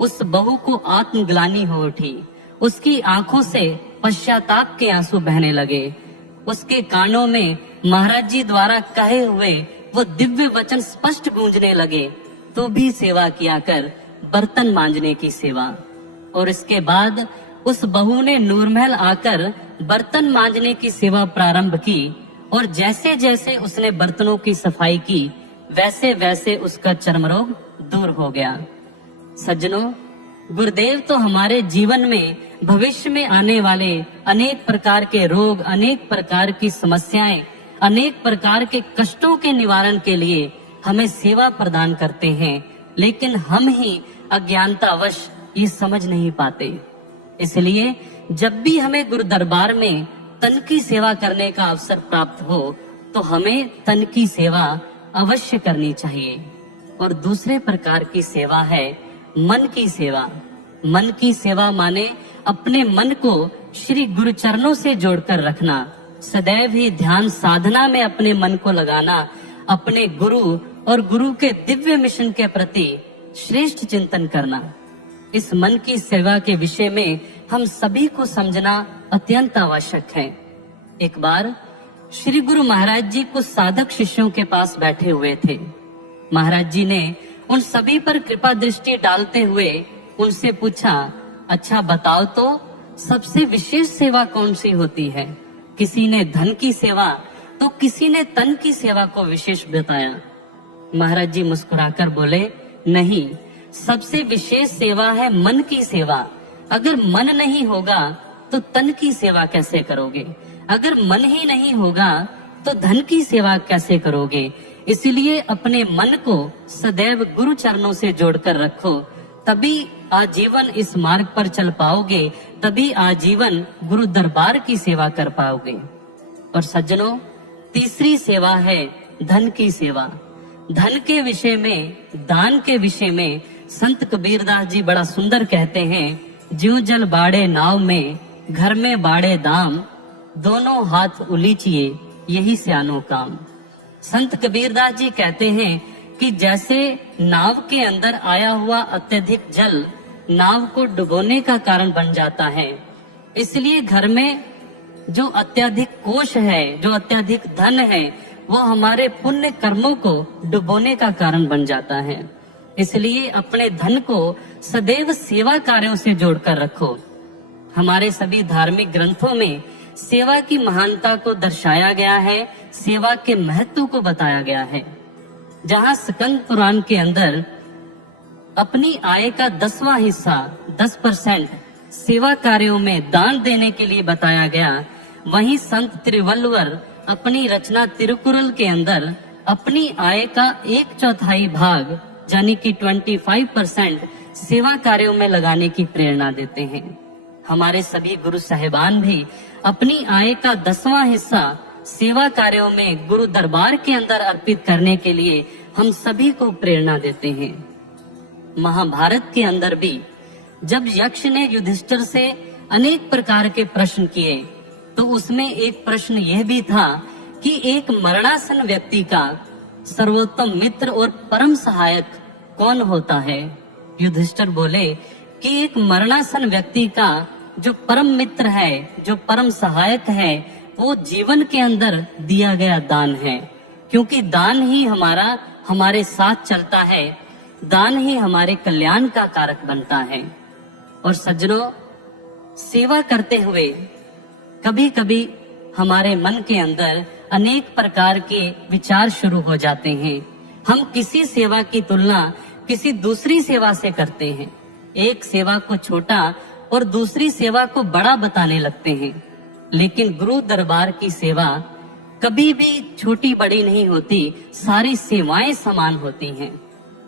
उस बहू को आत्मग्लानि हो उठी। उसकी आंखों से पश्चाताप के आंसू बहने लगे। उसके कानों में महाराज जी द्वारा कहे हुए वो दिव्य वचन स्पष्ट गूंजने लगे, तो भी सेवा किया कर, बर्तन मांजने की सेवा। और इसके बाद उस बहू ने नूरमहल आकर बर्तन मांजने की सेवा प्रारंभ की और जैसे जैसे उसने बर्तनों की सफाई की, वैसे वैसे उसका चर्म रोग दूर हो गया। सज्जनों, गुरुदेव तो हमारे जीवन में भविष्य में आने वाले अनेक प्रकार के रोग, अनेक प्रकार की समस्याएं, अनेक प्रकार के कष्टों के निवारण के लिए हमें सेवा प्रदान करते हैं, लेकिन हम ही अज्ञानतावश ये समझ नहीं पाते। इसलिए जब भी हमें गुरु दरबार में तन की सेवा करने का अवसर प्राप्त हो तो हमें तन की सेवा अवश्य करनी चाहिए। और दूसरे प्रकार की सेवा है मन की सेवा। मन की सेवा माने अपने मन को श्री गुरु चरणों से जोड़कर रखना, सदैव ही ध्यान साधना में अपने मन को लगाना, अपने गुरु और गुरु के दिव्य मिशन के प्रति श्रेष्ठ चिंतन करना। इस मन की सेवा के विषय में हम सभी को समझना अत्यंत आवश्यक है। एक बार श्री गुरु महाराज जी कुछ साधक शिष्यों के पास बैठे हुए थे। महाराज जी ने उन सभी पर कृपा दृष्टि डालते हुए उनसे पूछा, अच्छा बताओ तो सबसे विशेष सेवा कौन सी होती है? किसी ने धन की सेवा तो किसी ने तन की सेवा को विशेष बताया। महाराज जी मुस्कुराकर बोले, नहीं, सबसे विशेष सेवा है मन की सेवा। अगर मन नहीं होगा तो तन की सेवा कैसे करोगे? अगर मन ही नहीं होगा तो धन की सेवा कैसे करोगे? इसलिए अपने मन को सदैव गुरु चरणों से जोड़कर रखो, तभी आजीवन इस मार्ग पर चल पाओगे, तभी आजीवन गुरु दरबार की सेवा कर पाओगे। और सज्जनों, तीसरी सेवा है धन की सेवा। धन के विषय में, दान के विषय में संत कबीरदास जी बड़ा सुंदर कहते हैं, ज्यों जल बाड़े नाव में, घर में बाड़े दाम, दोनों हाथ उलीचिए, यही स्यानो काम। संत कबीरदास जी कहते हैं कि जैसे नाव के अंदर आया हुआ अत्यधिक जल नाव को डुबोने का कारण बन जाता है, इसलिए घर में जो अत्यधिक कोष है, जो अत्यधिक धन है, वो हमारे पुण्य कर्मों को डुबोने का कारण बन जाता है। इसलिए अपने धन को सदैव सेवा कार्यों से जोड़कर रखो। हमारे सभी धार्मिक ग्रंथों में सेवा की महानता को दर्शाया गया है, सेवा के महत्व को बताया गया है। जहाँ स्कंद पुराण के अंदर अपनी आय का 10वां हिस्सा 10% सेवा कार्यों में दान देने के लिए बताया गया, वहीं संत तिरुवल्लुवर अपनी रचना तिरुकुरल के अंदर अपनी आय का 1/4 भाग यानी कि 25% सेवा कार्यों में लगाने की प्रेरणा देते हैं। हमारे सभी गुरु साहिबान भी अपनी आय का 10वां हिस्सा सेवा कार्यों में गुरु दरबार के अंदर अर्पित करने के लिए हम सभी को प्रेरणा देते हैं। महाभारत के अंदर भी जब यक्ष ने युधिष्ठिर से अनेक प्रकार के प्रश्न किए, तो उसमें एक प्रश्न यह भी था कि एक मरणासन व्यक्ति का सर्वोत्तम मित्र और परम सहायक कौन होता है? युधिष्ठिर बोले कि एक मरणासन व्यक्ति का जो परम मित्र है, जो परम सहायक है, वो जीवन के अंदर दिया गया दान है, क्योंकि दान ही हमारे साथ चलता है, दान ही हमारे कल्याण का कारक बनता है। और सज्जनों, सेवा करते हुए कभी कभी हमारे मन के अंदर अनेक प्रकार के विचार शुरू हो जाते हैं। हम किसी सेवा की तुलना किसी दूसरी सेवा से करते हैं, एक सेवा को छोटा और दूसरी सेवा को बड़ा बताने लगते हैं। लेकिन गुरु दरबार की सेवा कभी भी छोटी बड़ी नहीं होती, सारी सेवाएं समान होती हैं।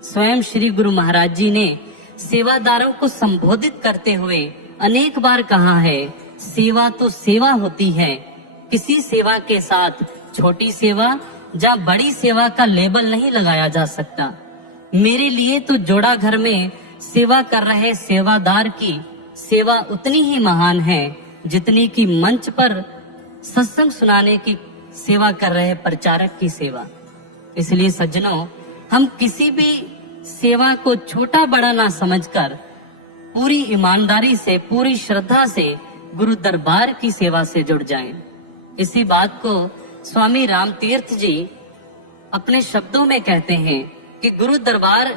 स्वयं श्री गुरु महाराज जी ने सेवादारों को संबोधित करते हुए अनेक बार कहा है, सेवा तो सेवा होती है, किसी सेवा के साथ छोटी सेवा या बड़ी सेवा का लेबल नहीं लगाया जा सकता। मेरे लिए तो जोड़ा घर में सेवा कर रहे सेवादार की सेवा उतनी ही महान है जितनी कि मंच पर सत्संग सुनाने की सेवा कर रहे प्रचारक की सेवा। इसलिए सज्जनों, हम किसी भी सेवा को छोटा बड़ा ना समझकर पूरी ईमानदारी से, पूरी श्रद्धा से गुरु दरबार की सेवा से जुड़ जाएं। इसी बात को स्वामी राम तीर्थ जी अपने शब्दों में कहते हैं कि गुरु दरबार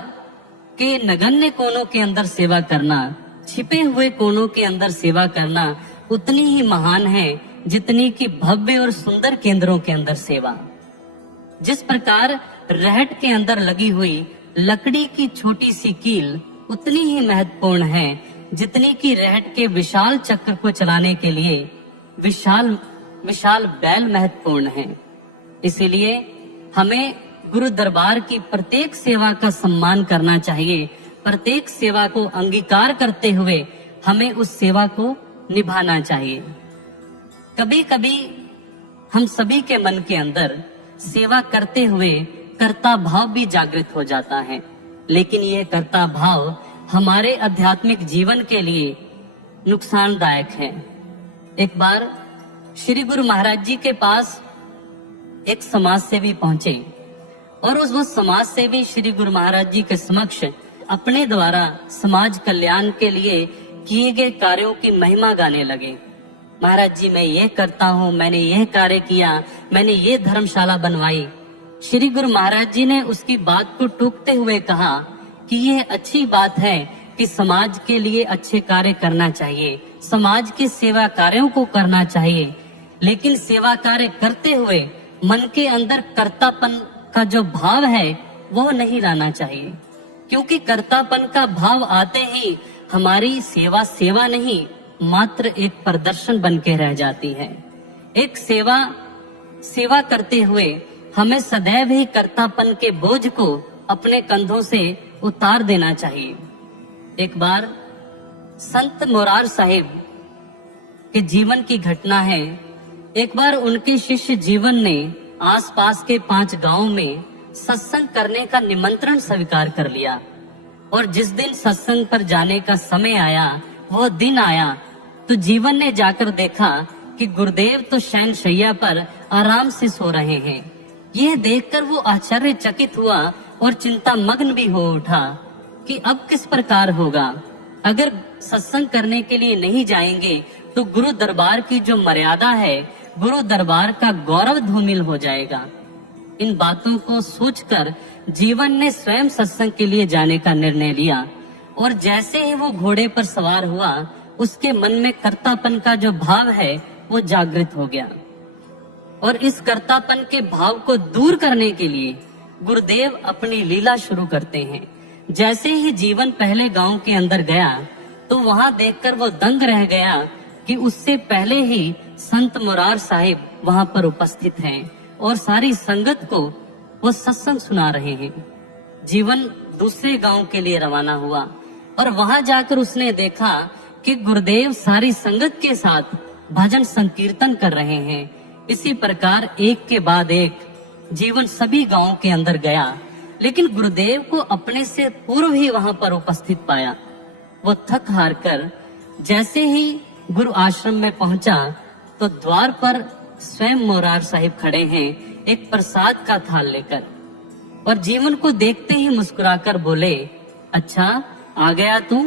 के नगण्य कोनों के अंदर सेवा करना, छिपे हुए कोनों के अंदर सेवा करना उतनी ही महान है जितनी कि भव्य और सुंदर केंद्रों के अंदर सेवा। जिस प्रकार रहट के अंदर लगी हुई लकड़ी की छोटी सी कील उतनी ही महत्वपूर्ण है जितनी कि रहट के विशाल चक्र को चलाने के लिए विशाल बैल महत्वपूर्ण है। इसीलिए हमें गुरु दरबार की प्रत्येक सेवा का सम्मान करना चाहिए। प्रत्येक सेवा को अंगीकार करते हुए हमें उस सेवा को निभाना चाहिए। कभी कभी हम सभी के मन के अंदर सेवा करते हुए कर्ता भाव भी जागृत हो जाता है, लेकिन यह कर्ता भाव हमारे आध्यात्मिक जीवन के लिए नुकसानदायक है। एक बार श्री गुरु महाराज जी के पास एक समाज सेवी पहुंचे और उस समाज सेवी श्री गुरु महाराज जी के समक्ष अपने द्वारा समाज कल्याण के लिए किए गए कार्यों की महिमा गाने लगे। महाराज जी, मैं ये करता हूँ, मैंने ये कार्य किया, मैंने ये धर्मशाला बनवाई। श्री गुरु महाराज जी ने उसकी बात को टूकते हुए कहा कि यह अच्छी बात है कि समाज के लिए अच्छे कार्य करना चाहिए, समाज के सेवा कार्यों को करना चाहिए, लेकिन सेवा कार्य करते हुए मन के अंदर कर्तापन का जो भाव है वो नहीं लाना चाहिए, क्योंकि कर्तापन का भाव आते ही हमारी सेवा सेवा नहीं, मात्र एक प्रदर्शन बन के रह जाती है। एक सेवा करते हुए हमें सदैव ही कर्तापन के बोझ को अपने कंधों से उतार देना चाहिए। एक बार संत मोरार साहिब के जीवन की घटना है। एक बार उनके शिष्य जीवन ने आसपास के 5 गांवों में सत्संग करने का निमंत्रण स्वीकार कर लिया, और जिस दिन सत्संग पर जाने का समय आया, वह दिन आया, तो जीवन ने जाकर देखा कि गुरुदेव तो शयनशैया पर आराम से सो रहे हैं। यह देखकर वो आश्चर्यचकित हुआ और चिंता मग्न भी हो उठा कि अब किस प्रकार होगा। अगर सत्संग करने के लिए नहीं जाएंगे तो गुरु दरबार की जो मर्यादा है, गुरु दरबार का गौरव धूमिल हो जाएगा। इन बातों को सोचकर जीवन ने स्वयं सत्संग के लिए जाने का निर्णय लिया, और जैसे ही वो घोड़े पर सवार हुआ, उसके मन में कर्तापन का जो भाव है वो जागृत हो गया। और इस कर्तापन के भाव को दूर करने के लिए गुरुदेव अपनी लीला शुरू करते हैं। जैसे ही जीवन पहले गांव के अंदर गया तो वहां देखकर वो दंग रह गया कि उससे पहले ही संत मोरार साहिब वहां पर उपस्थित हैं और सारी संगत को वो सत्संग सुना रहे हैं। जीवन दूसरे गांव के लिए रवाना हुआ और वहां जाकर उसने देखा कि गुरुदेव सारी संगत के साथ भजन संकीर्तन कर रहे हैं। इसी प्रकार एक के बाद एक जीवन सभी गांवों के अंदर गया, लेकिन गुरुदेव को अपने से पूर्व ही वहां पर उपस्थित पाया। वो थक हार कर जैसे ही गुरु आश्रम में पहुंचा तो द्वार पर स्वयं मोरार साहिब खड़े हैं, एक प्रसाद का थाल लेकर, और जीवन को देखते ही मुस्कुराकर बोले, अच्छा आ गया तू,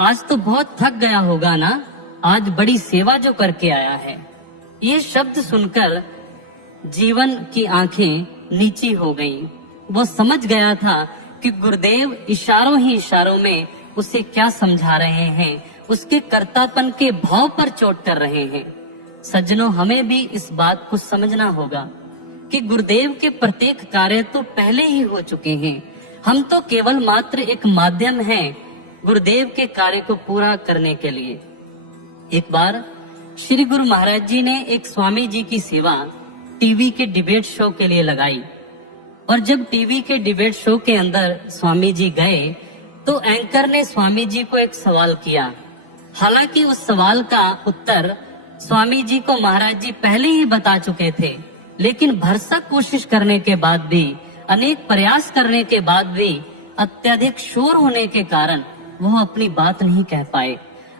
आज तो बहुत थक गया होगा ना, आज बड़ी सेवा जो करके आया है। ये शब्द सुनकर जीवन की आंखें नीची हो गईं। वो समझ गया था कि गुरुदेव इशारों ही इशारों में उसे क्या समझा रहे हैं, उसके कर्तापन के भाव पर चोट कर रहे हैं। सज्जनों, हमें भी इस बात को समझना होगा कि गुरुदेव के प्रत्येक कार्य तो पहले ही हो चुके हैं, हम तो केवल मात्र एक माध्यम हैं गुरुदेव के कार्य को पूरा करने के लिए। एक बार श्री गुरु महाराज जी ने एक स्वामी जी की सेवा टीवी के डिबेट शो के लिए लगाई, और जब टीवी के डिबेट शो के अंदर स्वामी जी गए तो एंकर ने स्वामी जी को एक सवाल किया। हालांकि उस सवाल का उत्तर स्वामी जी को महाराज जी पहले ही बता चुके थे, लेकिन भरसक कोशिश करने के बाद भी, अनेक प्रयास करने के बाद भी अत्यधिक शोर होने के कारण वो अपनी बात नहीं कह पाए,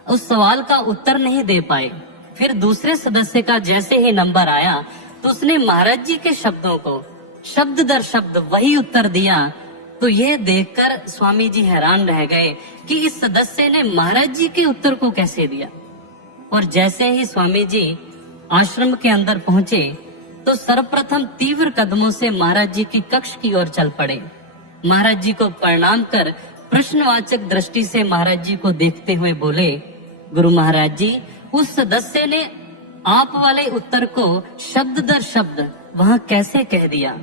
उस सवाल का उत्तर नहीं दे पाए। फिर दूसरे सदस्य का जैसे ही नंबर आया तो उसने महाराज जी के शब्दों को शब्द दर शब्द वही उत्तर दिया। तो यह देखकर स्वामी जी हैरान रह गए कि इस सदस्य ने महाराज जी के उत्तर को कैसे दिया। और जैसे ही स्वामी जी आश्रम के अंदर पहुंचे तो सर्वप्रथम तीव्र कदमों से महाराज जी की कक्ष की ओर चल पड़े। महाराज जी को प्रणाम कर प्रश्नवाचक दृष्टि से महाराज जी को देखते हुए बोले, गुरु महाराज जी, उस सदस्य ने आप वाले उत्तर को शब्द दर शब्द वहां कैसे कह दिया।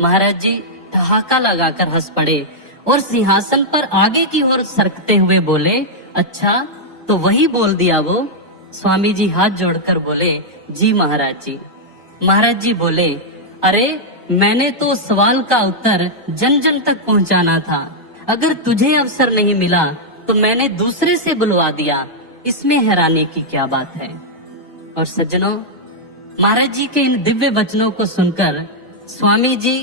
महाराज जी ठहाका लगाकर हंस पड़े और सिंहासन पर आगे की ओर सरकते हुए बोले, अच्छा तो वही बोल दिया वो। स्वामी जी हाथ जोड़कर बोले, जी महाराज जी। महाराज जी बोले, अरे मैंने तो सवाल का उत्तर जन जन तक पहुंचाना था, अगर तुझे अवसर नहीं मिला तो मैंने दूसरे से बुलवा दिया, इसमें हैरानी की क्या बात है। और सज्जनों, महाराज जी के इन दिव्य वचनों को सुनकर स्वामी जी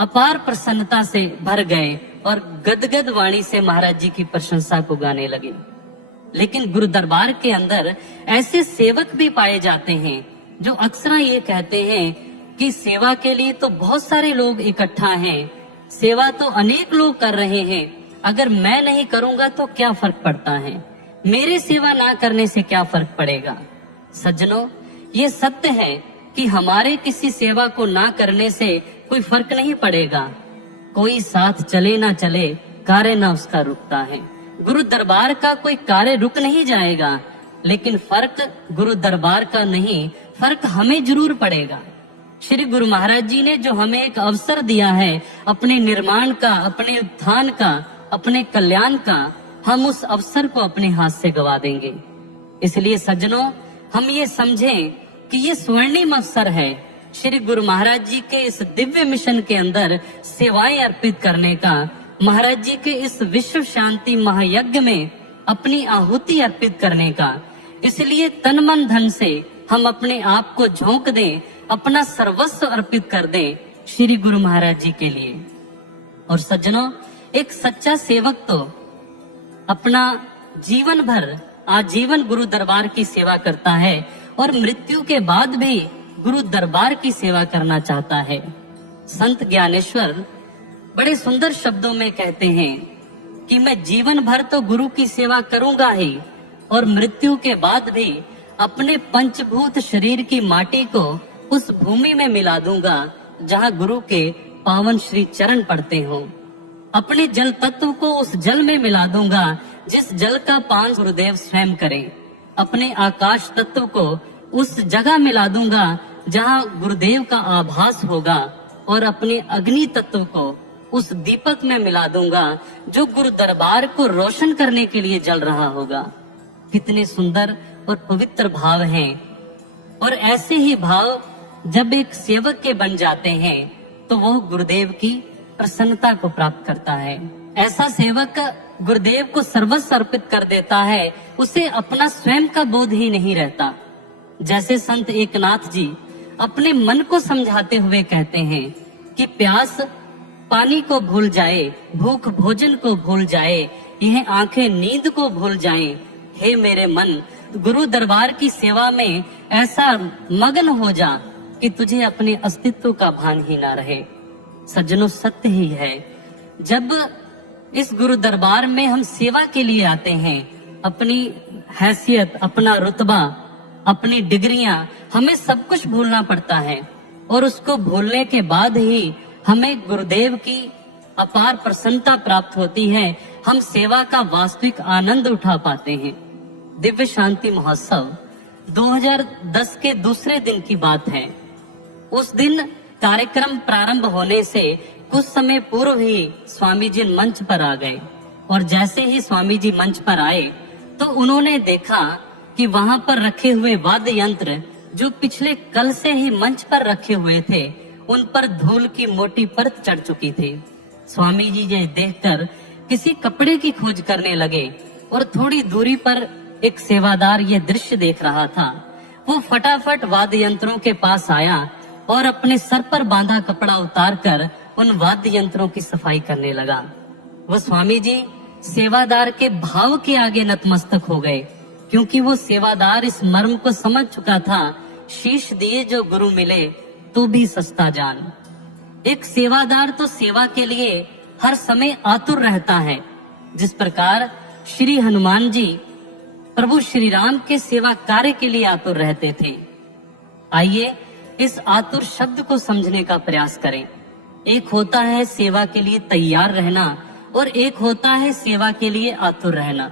अपार प्रसन्नता से भर गए और गदगद वाणी से महाराज जी की प्रशंसा को गाने लगे। लेकिन गुरु दरबार के अंदर ऐसे सेवक भी पाए जाते हैं जो अक्सर ये कहते हैं कि सेवा के लिए तो बहुत सारे लोग इकट्ठा हैं, सेवा तो अनेक लोग कर रहे हैं, अगर मैं नहीं करूंगा तो क्या फर्क पड़ता है, मेरे सेवा ना करने से क्या फर्क पड़ेगा। सज्जनों, ये सत्य है कि हमारे किसी सेवा को ना करने से कोई फर्क नहीं पड़ेगा। कोई साथ चले ना चले, कार्य ना उसका रुकता है। गुरु दरबार का कोई कार्य रुक नहीं जाएगा, लेकिन फर्क गुरु दरबार का नहीं, फर्क हमें जरूर पड़ेगा। श्री गुरु महाराज जी ने जो हमें एक अवसर दिया है अपने निर्माण का, अपने उत्थान का, अपने कल्याण का, हम उस अवसर को अपने हाथ से गवा देंगे। इसलिए सज्जनों, हम ये समझें कि ये स्वर्णिम अवसर है श्री गुरु महाराज जी के इस दिव्य मिशन के अंदर सेवाएं अर्पित करने का, महाराज जी के इस विश्व शांति महायज्ञ में अपनी आहुति अर्पित करने का। इसलिए तन मन धन से हम अपने आप को झोंक दें, अपना सर्वस्व अर्पित कर दें श्री गुरु महाराज जी के लिए। और सज्जनों, एक सच्चा सेवक तो अपना जीवन भर आजीवन गुरु दरबार की सेवा करता है और मृत्यु के बाद भी गुरु दरबार की सेवा करना चाहता है। संत ज्ञानेश्वर बड़े सुंदर शब्दों में कहते हैं कि मैं जीवन भर तो गुरु की सेवा करूंगा ही, और मृत्यु के बाद भी अपने पंचभूत शरीर की माटी को उस भूमि में मिला दूंगा जहां गुरु के पावन श्री चरण पड़ते हो। अपने जल तत्व को उस जल में मिला दूंगा जिस जल का पान गुरुदेव स्वयं करें। अपने आकाश तत्व को उस जगह मिला दूंगा जहां गुरुदेव का आभास होगा, और अपने अग्नि तत्व को उस दीपक में मिला दूंगा जो गुरु दरबार को रोशन करने के लिए जल रहा होगा। कितने सुंदर और पवित्र भाव हैं। और ऐसे ही भाव जब एक सेवक के बन जाते हैं तो वह गुरुदेव की प्रसन्नता को प्राप्त करता है। ऐसा सेवक गुरुदेव को सर्वस्व अर्पित कर देता है, उसे अपना स्वयं का बोध ही नहीं रहता। जैसे संत एकनाथ जी अपने मन को समझाते हुए कहते हैं कि प्यास पानी को भूल जाए, भूख भोजन को भूल जाए, यह आंखें नींद को भूल जाएं। हे मेरे मन, गुरु दरबार की सेवा में ऐसा मगन हो जा कि तुझे अपने अस्तित्व का भान ही ना रहे। सज्जनों, सत्य ही है, जब इस गुरु दरबार में हम सेवा के लिए आते हैं, अपनी हैसियत, अपना रुतबा, अपनी डिग्रियां, हमें सब कुछ भूलना पड़ता है, और उसको भूलने के बाद ही हमें गुरुदेव की अपार प्रसन्नता प्राप्त होती है। हम सेवा का वास्तविक आनंद उठा पाते हैं। दिव्य शांति महोत्सव 2010 के दूसरे दिन की बात है। उस दिन कार्यक्रम प्रारंभ होने से कुछ समय पूर्व ही स्वामी जी मंच पर आ गए, और जैसे ही स्वामी जी मंच पर आए तो उन्होंने देखा कि वहां पर रखे हुए वाद्य यंत्र जो पिछले कल से ही मंच पर रखे हुए थे, उन पर धूल की मोटी परत चढ़ चुकी थी। स्वामी जी ये देखकर किसी कपड़े की खोज करने लगे, और थोड़ी दूरी पर एक सेवादार ये दृश्य देख रहा था। वो फटाफट वाद्य यंत्रों के पास आया और अपने सर पर बांधा कपड़ा उतारकर उन वाद्य यंत्रों की सफाई करने लगा। वो स्वामी जी सेवादार के भाव के आगे नतमस्तक हो गए, क्योंकि वो सेवादार इस मर्म को समझ चुका था, शीश दिए जो गुरु मिले तो भी सस्ता जान। एक सेवादार तो सेवा के लिए हर समय आतुर रहता है, जिस प्रकार श्री हनुमान जी प्रभु श्री राम के सेवा कार्य के लिए आतुर रहते थे। आइए इस आतुर शब्द को समझने का प्रयास करें। एक होता है सेवा के लिए तैयार रहना, और एक होता है सेवा के लिए आतुर रहना।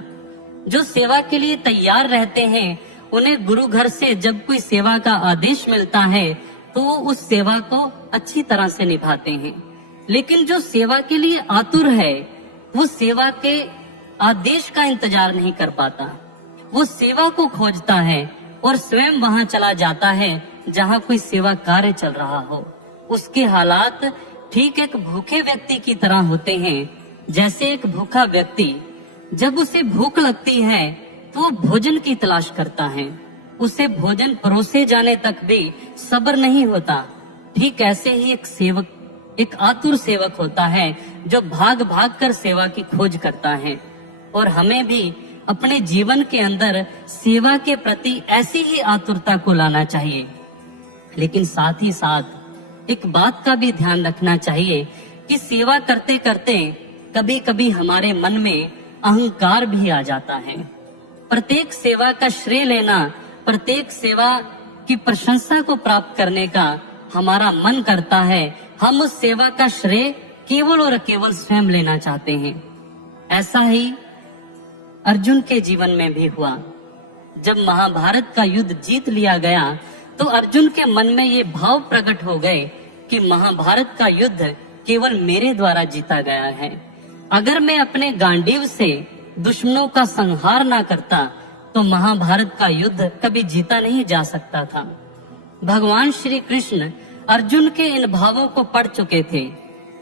जो सेवा के लिए तैयार रहते हैं, उन्हें गुरु घर से जब कोई सेवा का आदेश मिलता है तो वो उस सेवा को अच्छी तरह से निभाते हैं। लेकिन जो सेवा के लिए आतुर है, वो सेवा के आदेश का इंतजार नहीं कर पाता। वो सेवा को खोजता है और स्वयं वहां चला जाता है जहां कोई सेवा कार्य चल रहा हो। उसके हालात ठीक एक भूखे व्यक्ति की तरह होते हैं। जैसे एक भूखा व्यक्ति जब उसे भूख लगती है तो वो भोजन की तलाश करता है, उसे भोजन परोसे जाने तक भी सब्र नहीं होता। ठीक ऐसे ही एक सेवक, एक आतुर सेवक होता है जो भाग भाग कर सेवा की खोज करता है। और हमें भी अपने जीवन के अंदर सेवा के प्रति ऐसी ही आतुरता को लाना चाहिए। लेकिन साथ ही साथ एक बात का भी ध्यान रखना चाहिए कि सेवा करते करते कभी कभी हमारे मन में अहंकार भी आ जाता है। प्रत्येक सेवा का श्रेय लेना, प्रत्येक सेवा की प्रशंसा को प्राप्त करने का हमारा मन करता है। हम उस सेवा का श्रेय केवल और केवल स्वयं लेना चाहते हैं। ऐसा ही अर्जुन के जीवन में भी हुआ। जब महाभारत का युद्ध जीत लिया गया तो अर्जुन के मन में ये भाव प्रकट हो गए कि महाभारत का युद्ध केवल मेरे द्वारा जीता गया है। अगर मैं अपने गांडीव से दुश्मनों का संहार ना करता तो महाभारत का युद्ध कभी जीता नहीं जा सकता था। भगवान श्री कृष्ण अर्जुन के इन भावों को पढ़ चुके थे।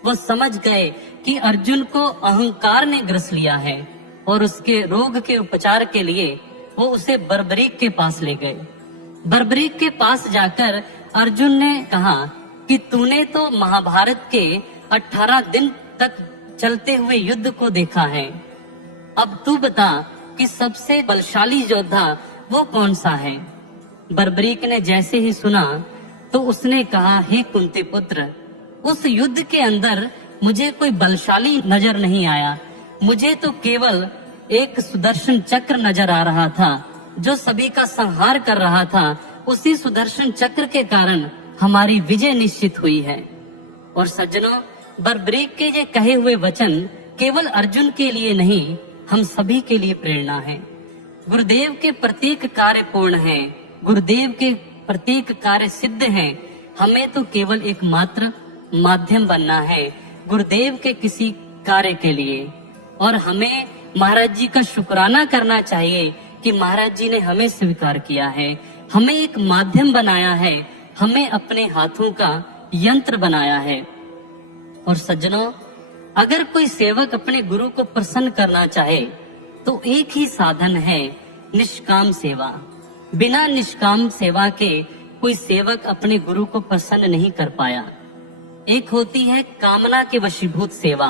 वो समझ गए कि अर्जुन को अहंकार ने ग्रस लिया है और उसके रोग के उपचार के लिए वो उसे बर्बरीक के पास ले गए। बर्बरीक के पास जाकर अर्जुन ने कहा कि तूने तो महाभारत के 18 दिन तक चलते हुए युद्ध को देखा है, अब तू बता कि सबसे बलशाली योद्धा वो कौन सा है। बर्बरीक ने जैसे ही सुना तो उसने कहा, हे कुंती पुत्र, उस युद्ध के अंदर मुझे कोई बलशाली नजर नहीं आया। मुझे तो केवल एक सुदर्शन चक्र नजर आ रहा था जो सभी का संहार कर रहा था। उसी सुदर्शन चक्र के कारण हमारी विजय निश्चित हुई है। और सज्जनों, बर्बरीक के ये कहे हुए वचन केवल अर्जुन के लिए नहीं, हम सभी के लिए प्रेरणा है। गुरुदेव के प्रत्येक कार्य पूर्ण है, गुरुदेव के प्रत्येक कार्य सिद्ध है। हमें तो केवल एक मात्र माध्यम बनना है गुरुदेव के किसी कार्य के लिए। और हमें महाराज जी का शुक्राना करना चाहिए कि महाराज जी ने हमें स्वीकार किया है, हमें एक माध्यम बनाया है, हमें अपने हाथों का यंत्र बनाया है। और सज्जनों, अगर कोई सेवक अपने गुरु को प्रसन्न करना चाहे तो एक ही साधन है, निष्काम सेवा। बिना निष्काम सेवा के कोई सेवक अपने गुरु को प्रसन्न नहीं कर पाया। एक होती है कामना के वशीभूत सेवा,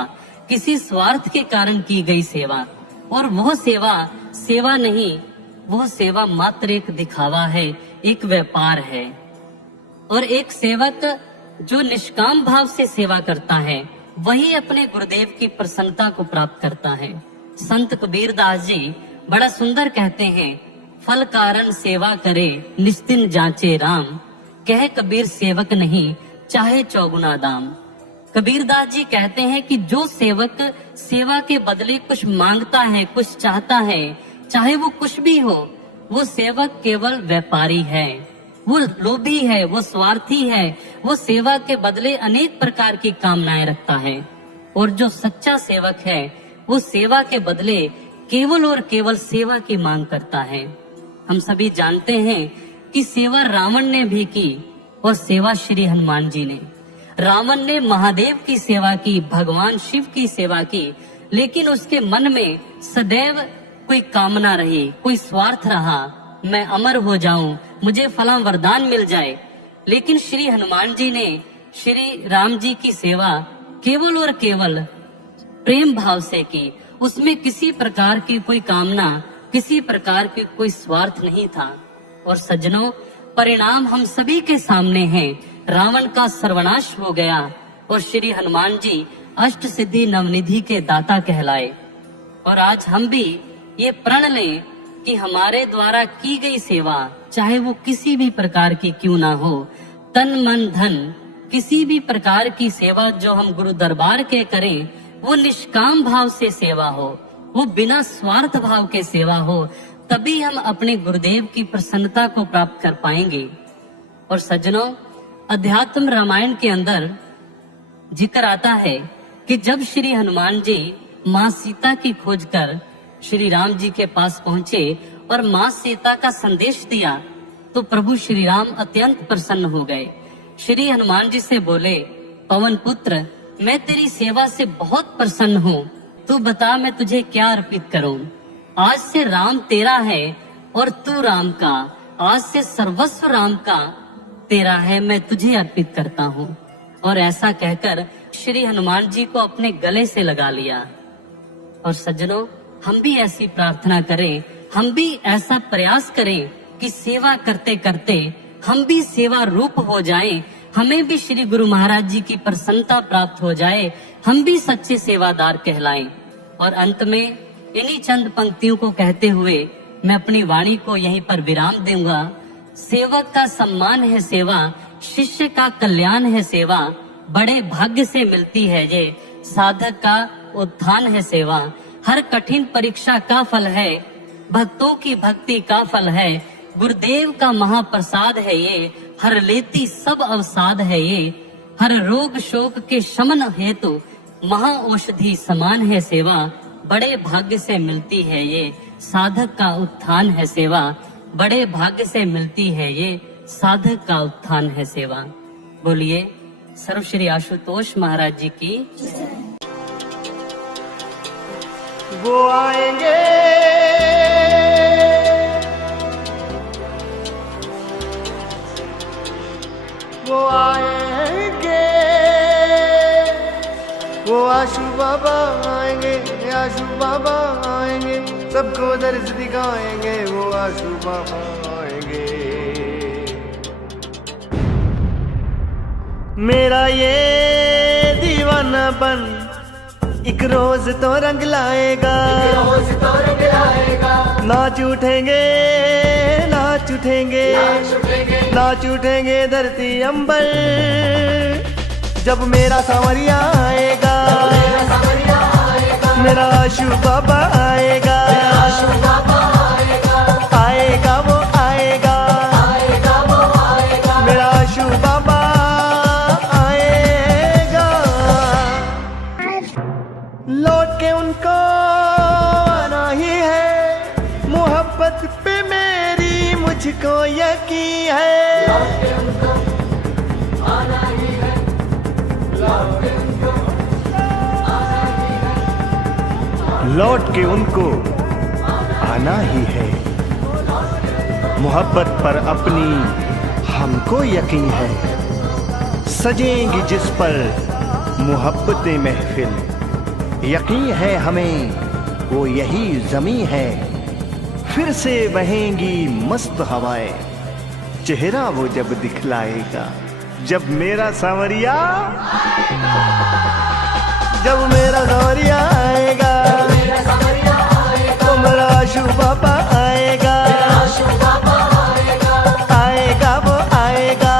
किसी स्वार्थ के कारण की गई सेवा, और वह सेवा सेवा नहीं, वह सेवा मात्र एक दिखावा है, एक व्यापार है। और एक सेवक जो निष्काम भाव से सेवा करता है वही अपने गुरुदेव की प्रसन्नता को प्राप्त करता है। संत कबीर दास जी बड़ा सुंदर कहते हैं, फल कारण सेवा करे निस्तिन जांचे राम, कह कबीर सेवक नहीं चाहे चौगुना दाम। कबीरदास जी कहते हैं कि जो सेवक सेवा के बदले कुछ मांगता है, कुछ चाहता है, चाहे वो कुछ भी हो, वो सेवक केवल व्यापारी है, वो लोभी है, वो स्वार्थी है, वो सेवा के बदले अनेक प्रकार की कामनाएं रखता है। और जो सच्चा सेवक है वो सेवा के बदले केवल और केवल सेवा की मांग करता है। हम सभी जानते हैं कि सेवा रावण ने भी की और सेवा श्री हनुमान जी ने। रावण ने महादेव की सेवा की, भगवान शिव की सेवा की, लेकिन उसके मन में सदैव कोई कामना रही, कोई स्वार्थ रहा, मैं अमर हो जाऊं, मुझे फला वरदान मिल जाए। लेकिन श्री हनुमान जी ने श्री राम जी की सेवा केवल और केवल प्रेम भाव से की, उसमें किसी प्रकार की कोई कामना, किसी प्रकार की कोई स्वार्थ नहीं था। और सज्जनों, परिणाम हम सभी के सामने है, रावण का सर्वनाश हो गया और श्री हनुमान जी अष्ट सिद्धि नवनिधि के दाता कहलाए। और आज हम भी ये प्रण लें कि हमारे द्वारा की गई सेवा, चाहे वो किसी भी प्रकार की क्यों ना हो, तन मन धन किसी भी प्रकार की सेवा जो हम गुरु दरबार के करें, वो निष्काम भाव से सेवा हो, वो बिना स्वार्थ भाव के सेवा हो, तभी हम अपने गुरुदेव की प्रसन्नता को प्राप्त कर पाएंगे। और सज्जनों, अध्यात्म रामायण के अंदर जिक्र आता है कि जब श्री हनुमान जी माँ सीता की खोज कर श्री राम जी के पास पहुंचे और माँ सीता का संदेश दिया तो प्रभु श्री राम अत्यंत प्रसन्न हो गए। श्री हनुमान जी से बोले, पवन पुत्र, मैं तेरी सेवा से बहुत प्रसन्न हूँ, तू बता मैं तुझे क्या अर्पित करूँ। आज से राम तेरा है और तू राम का, आज से सर्वस्व राम का तेरा है, मैं तुझे अर्पित करता हूँ। और ऐसा कहकर श्री हनुमान जी को अपने गले से लगा लिया। और सज्जनों, हम भी ऐसी प्रार्थना करें, हम भी ऐसा प्रयास करें कि सेवा करते करते हम भी सेवा रूप हो जाएं, हमें भी श्री गुरु महाराज जी की प्रसन्नता प्राप्त हो जाए, हम भी सच्चे सेवादार कहलाएं। और अंत में इन्हीं चंद पंक्तियों को कहते हुए मैं अपनी वाणी को यहीं पर विराम दूंगा। सेवक का सम्मान है सेवा, शिष्य का कल्याण है सेवा, बड़े भाग्य से मिलती है ये, साधक का उत्थान है सेवा। हर कठिन परीक्षा का फल है, भक्तों की भक्ति का फल है, गुरुदेव का महाप्रसाद है ये, हर लेती सब अवसाद है ये। हर रोग शोक के शमन हेतु महा औषधि समान है सेवा, बड़े भाग्य से मिलती है ये, साधक का उत्थान है सेवा, बड़े भाग्य से मिलती है ये, साधक का उत्थान है सेवा। बोलिए सर्वश्री आशुतोष महाराज जी की। वो आएंगे वो आएंगे, वो आशु बाबा आएंगे, आशु बाबा आएंगे, सबको दर्श दिखाएंगे, वो आशु बाबा आएंगे। मेरा ये दीवानापन एक रोज तो रंग लाएगा, नाच उठेंगे नाच उठेंगे नाच उठेंगे धरती अंबर, जब मेरा सांवरिया आएगा, मेरा आशु बाबा आएगा, आएगा वो आएगा, मेरा आशु बाबा आएगा। लौट के उनको आना ही है, मोहब्बत पे मेरी मुझको यकीन है। लौट के उनको आना ही है, मोहब्बत पर अपनी हमको यकीन है। सजेंगी जिस पर मोहब्बतें महफिल, यकीन है हमें वो यही ज़मीं है। फिर से बहेंगी मस्त हवाएं, चेहरा वो जब दिखलाएगा, जब मेरा सांवरिया जब मेरा सांवरिया आएगा, तो मेरा आशु बाबा आएगा, आएगा वो आएगा,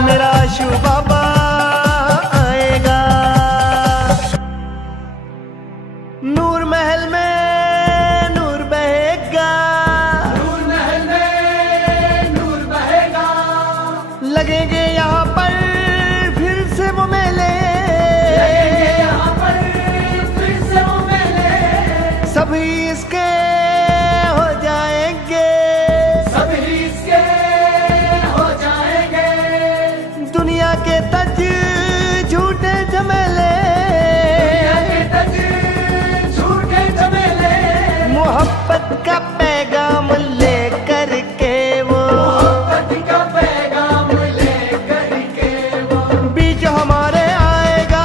मेरा आशु बाबा आएगा। नूर महल में नूर बहेगा, लगेंगे यहाँ पर फिर से वो मेले, सभी इसके हो जाएंगे, दुनिया के तज झूठे झमेले, मोहब्बत का पैगाम लेकर के वो बीच हमारे आएगा,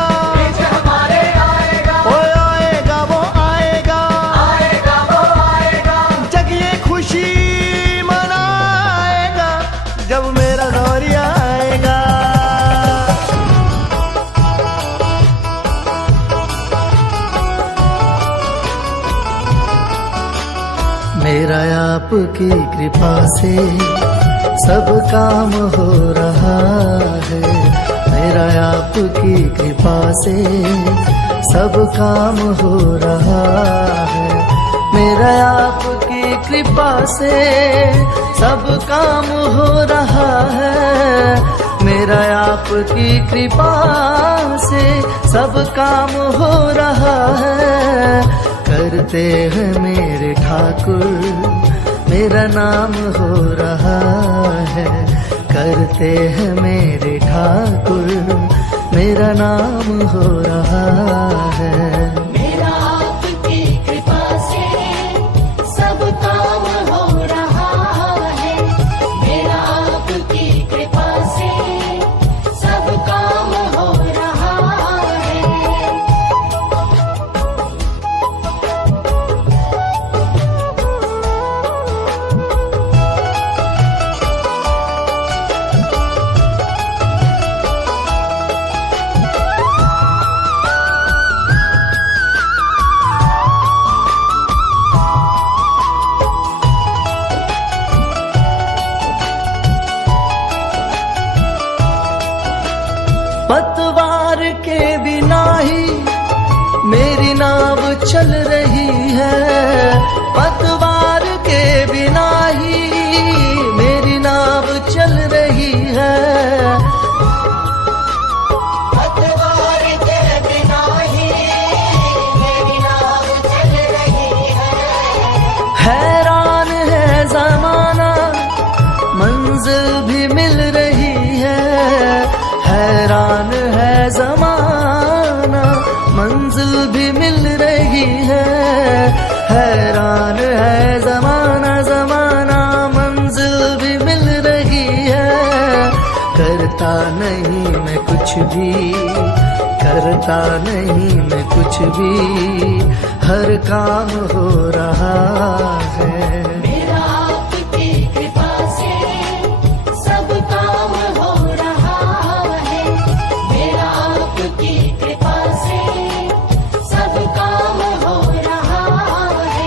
वो आएगा वो आएगा, जगिए खुशी मनाएगा, जब मेरा सांवरिया आएगा। मेरा आपकी कृपा से सब काम हो रहा है, मेरा आपकी कृपा से सब काम हो रहा है, मेरा आपकी कृपा से सब काम हो रहा है, मेरा आपकी कृपा से सब काम हो रहा है। करते हैं मेरे ठाकुर मेरा नाम हो रहा है, करते हैं मेरे ठाकुर मेरा नाम हो रहा है। मेरा आपकी कृपा से सब काम हो रहा है, मेरा आपकी कृपा से सब काम हो रहा है। हैरान है जमाना जमाना, मंजिल भी मिल रही है। करता नहीं मैं कुछ भी, करता नहीं मैं कुछ भी, हर काम हो रहा है। मेरा आपकी कृपा से सब काम हो रहा है। मेरा आपकी कृपा से सब काम हो रहा है।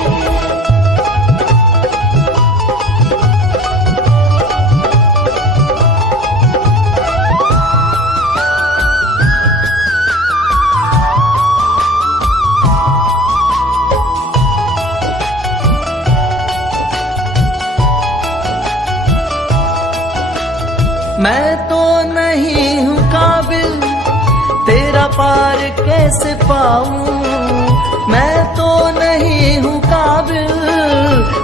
मैं तो नहीं हूँ काबिल, तेरा पार कैसे पाऊं। मैं तो नहीं हूँ काबिल,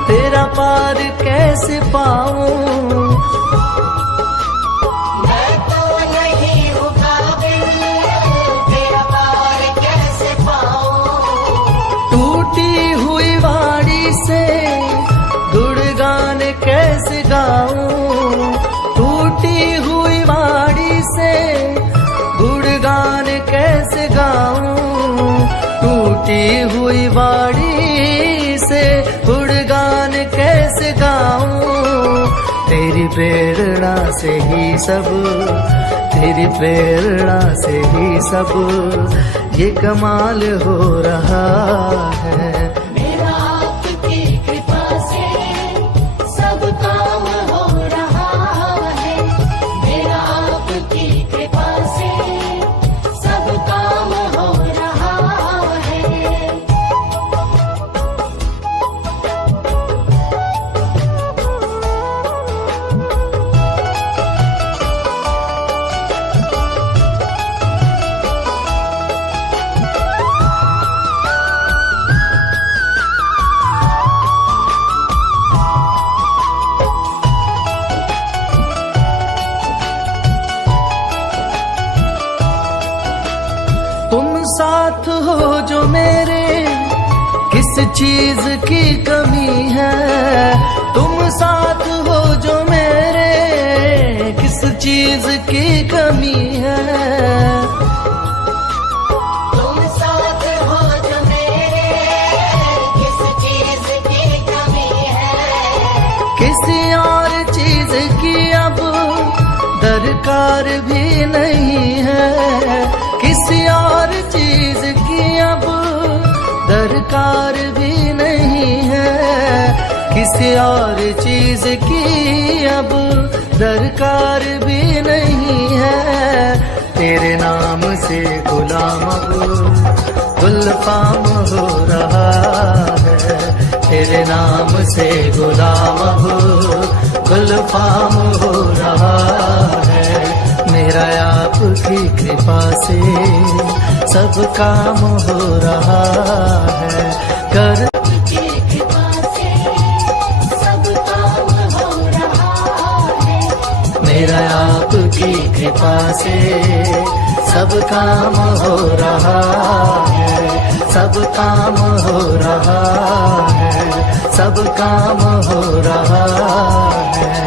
तेरा पार कैसे पाऊं। मैं तो नहीं हूँ काबिल, तेरा पार कैसे पाऊं। टूटी हुई वाड़ी से गुणगान कैसे गाऊं। टूटी हुई वाड़ी से गुणगान कैसे गाऊं। टूटी हुई वाड़ी से गुणगान कैसे गाऊं। तेरी प्रेरणा से ही सब, तेरी प्रेरणा से ही सब ये कमाल हो रहा है। मेरा आपकी कृपा से सब काम हो रहा है। मेरा आपकी कृपा से सब काम हो रहा है। तुम साथ हो जो मेरे, किस चीज की कमी है। तुम साथ हो जो मेरे, किस चीज की कमी है। तुम साथ हो जो मेरे, किस चीज की कमी है। किसी और चीज की अब दरकार भी नहीं है। किसी और चीज की अब दरकार भी नहीं है। किसी और चीज की अब दरकार भी नहीं है। तेरे नाम से गुलाम गुलफाम हो रहा है। तेरे नाम से गुलाम गुलफाम हो रहा है। मेरा आपकी कृपा से सब काम हो रहा है। कर आपकी कृपा से सब काम हो रहा है। मेरा आपकी कृपा से सब काम हो रहा है। सब काम हो रहा है। सब काम हो रहा है।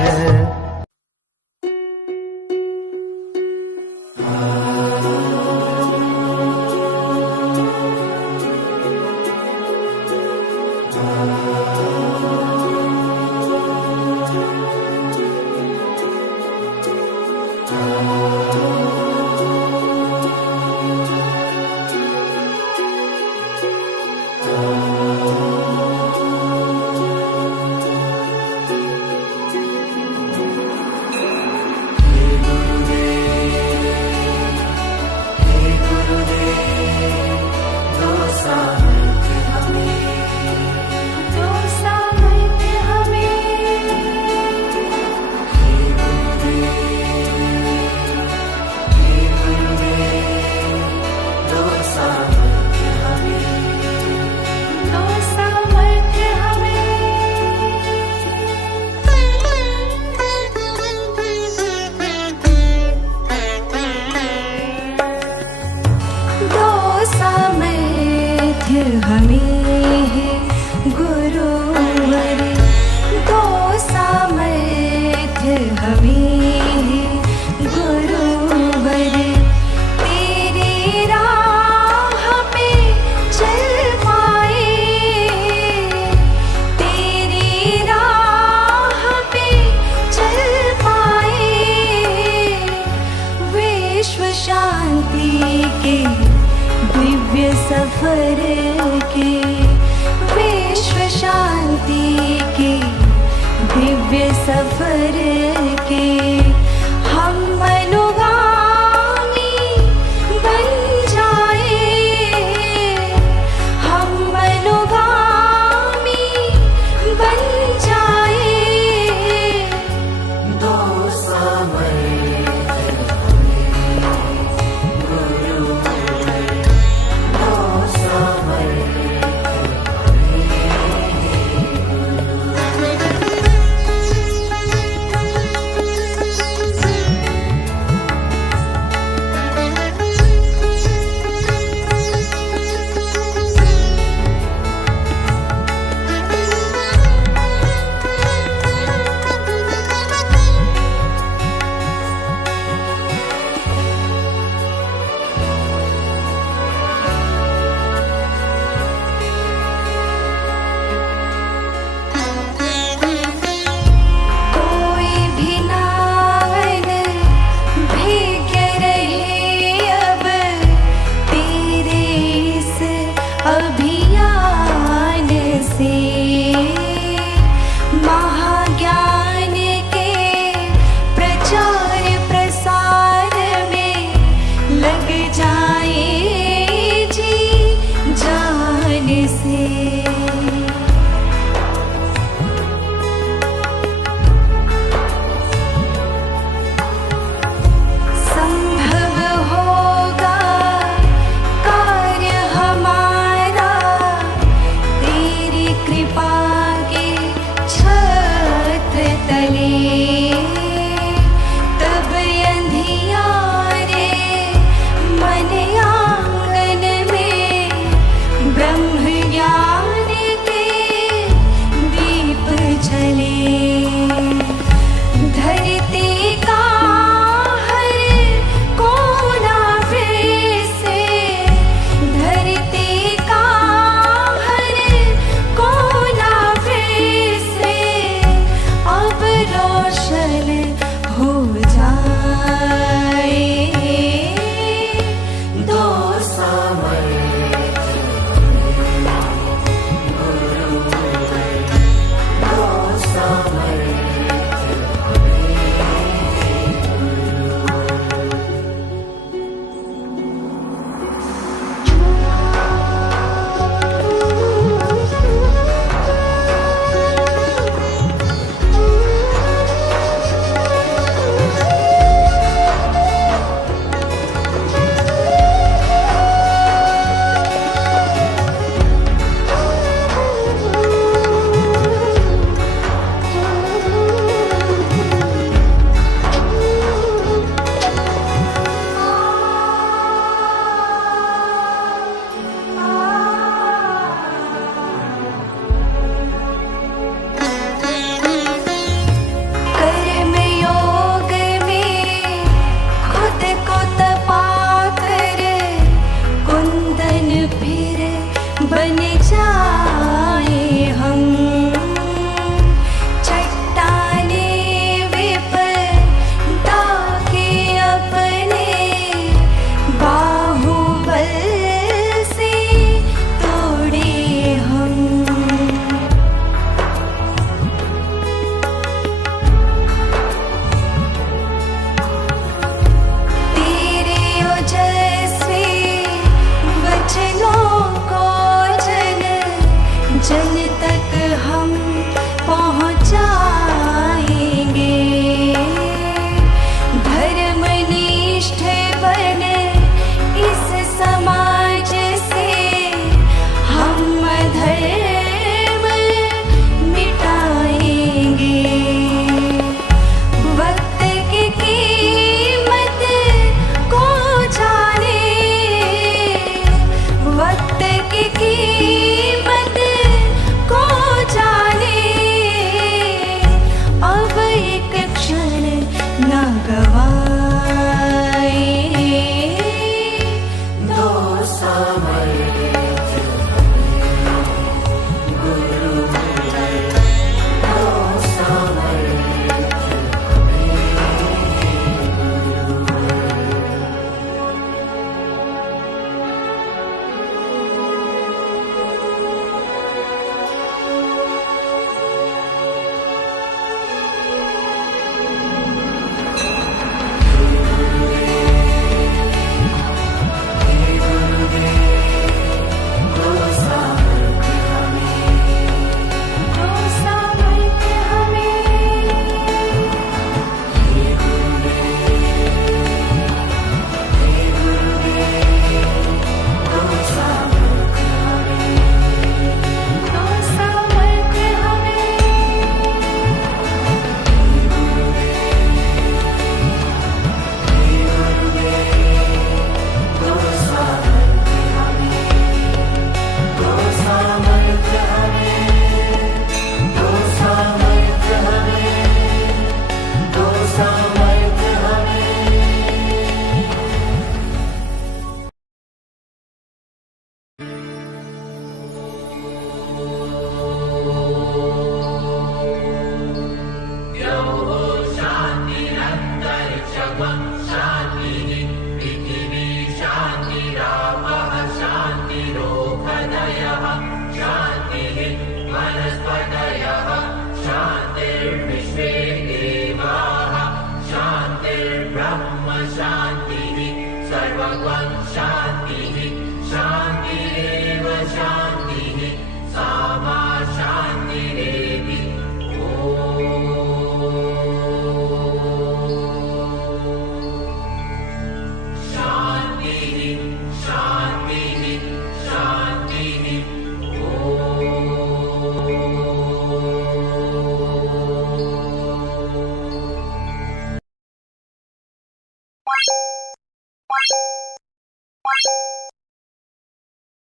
शान्तिर्विश्वे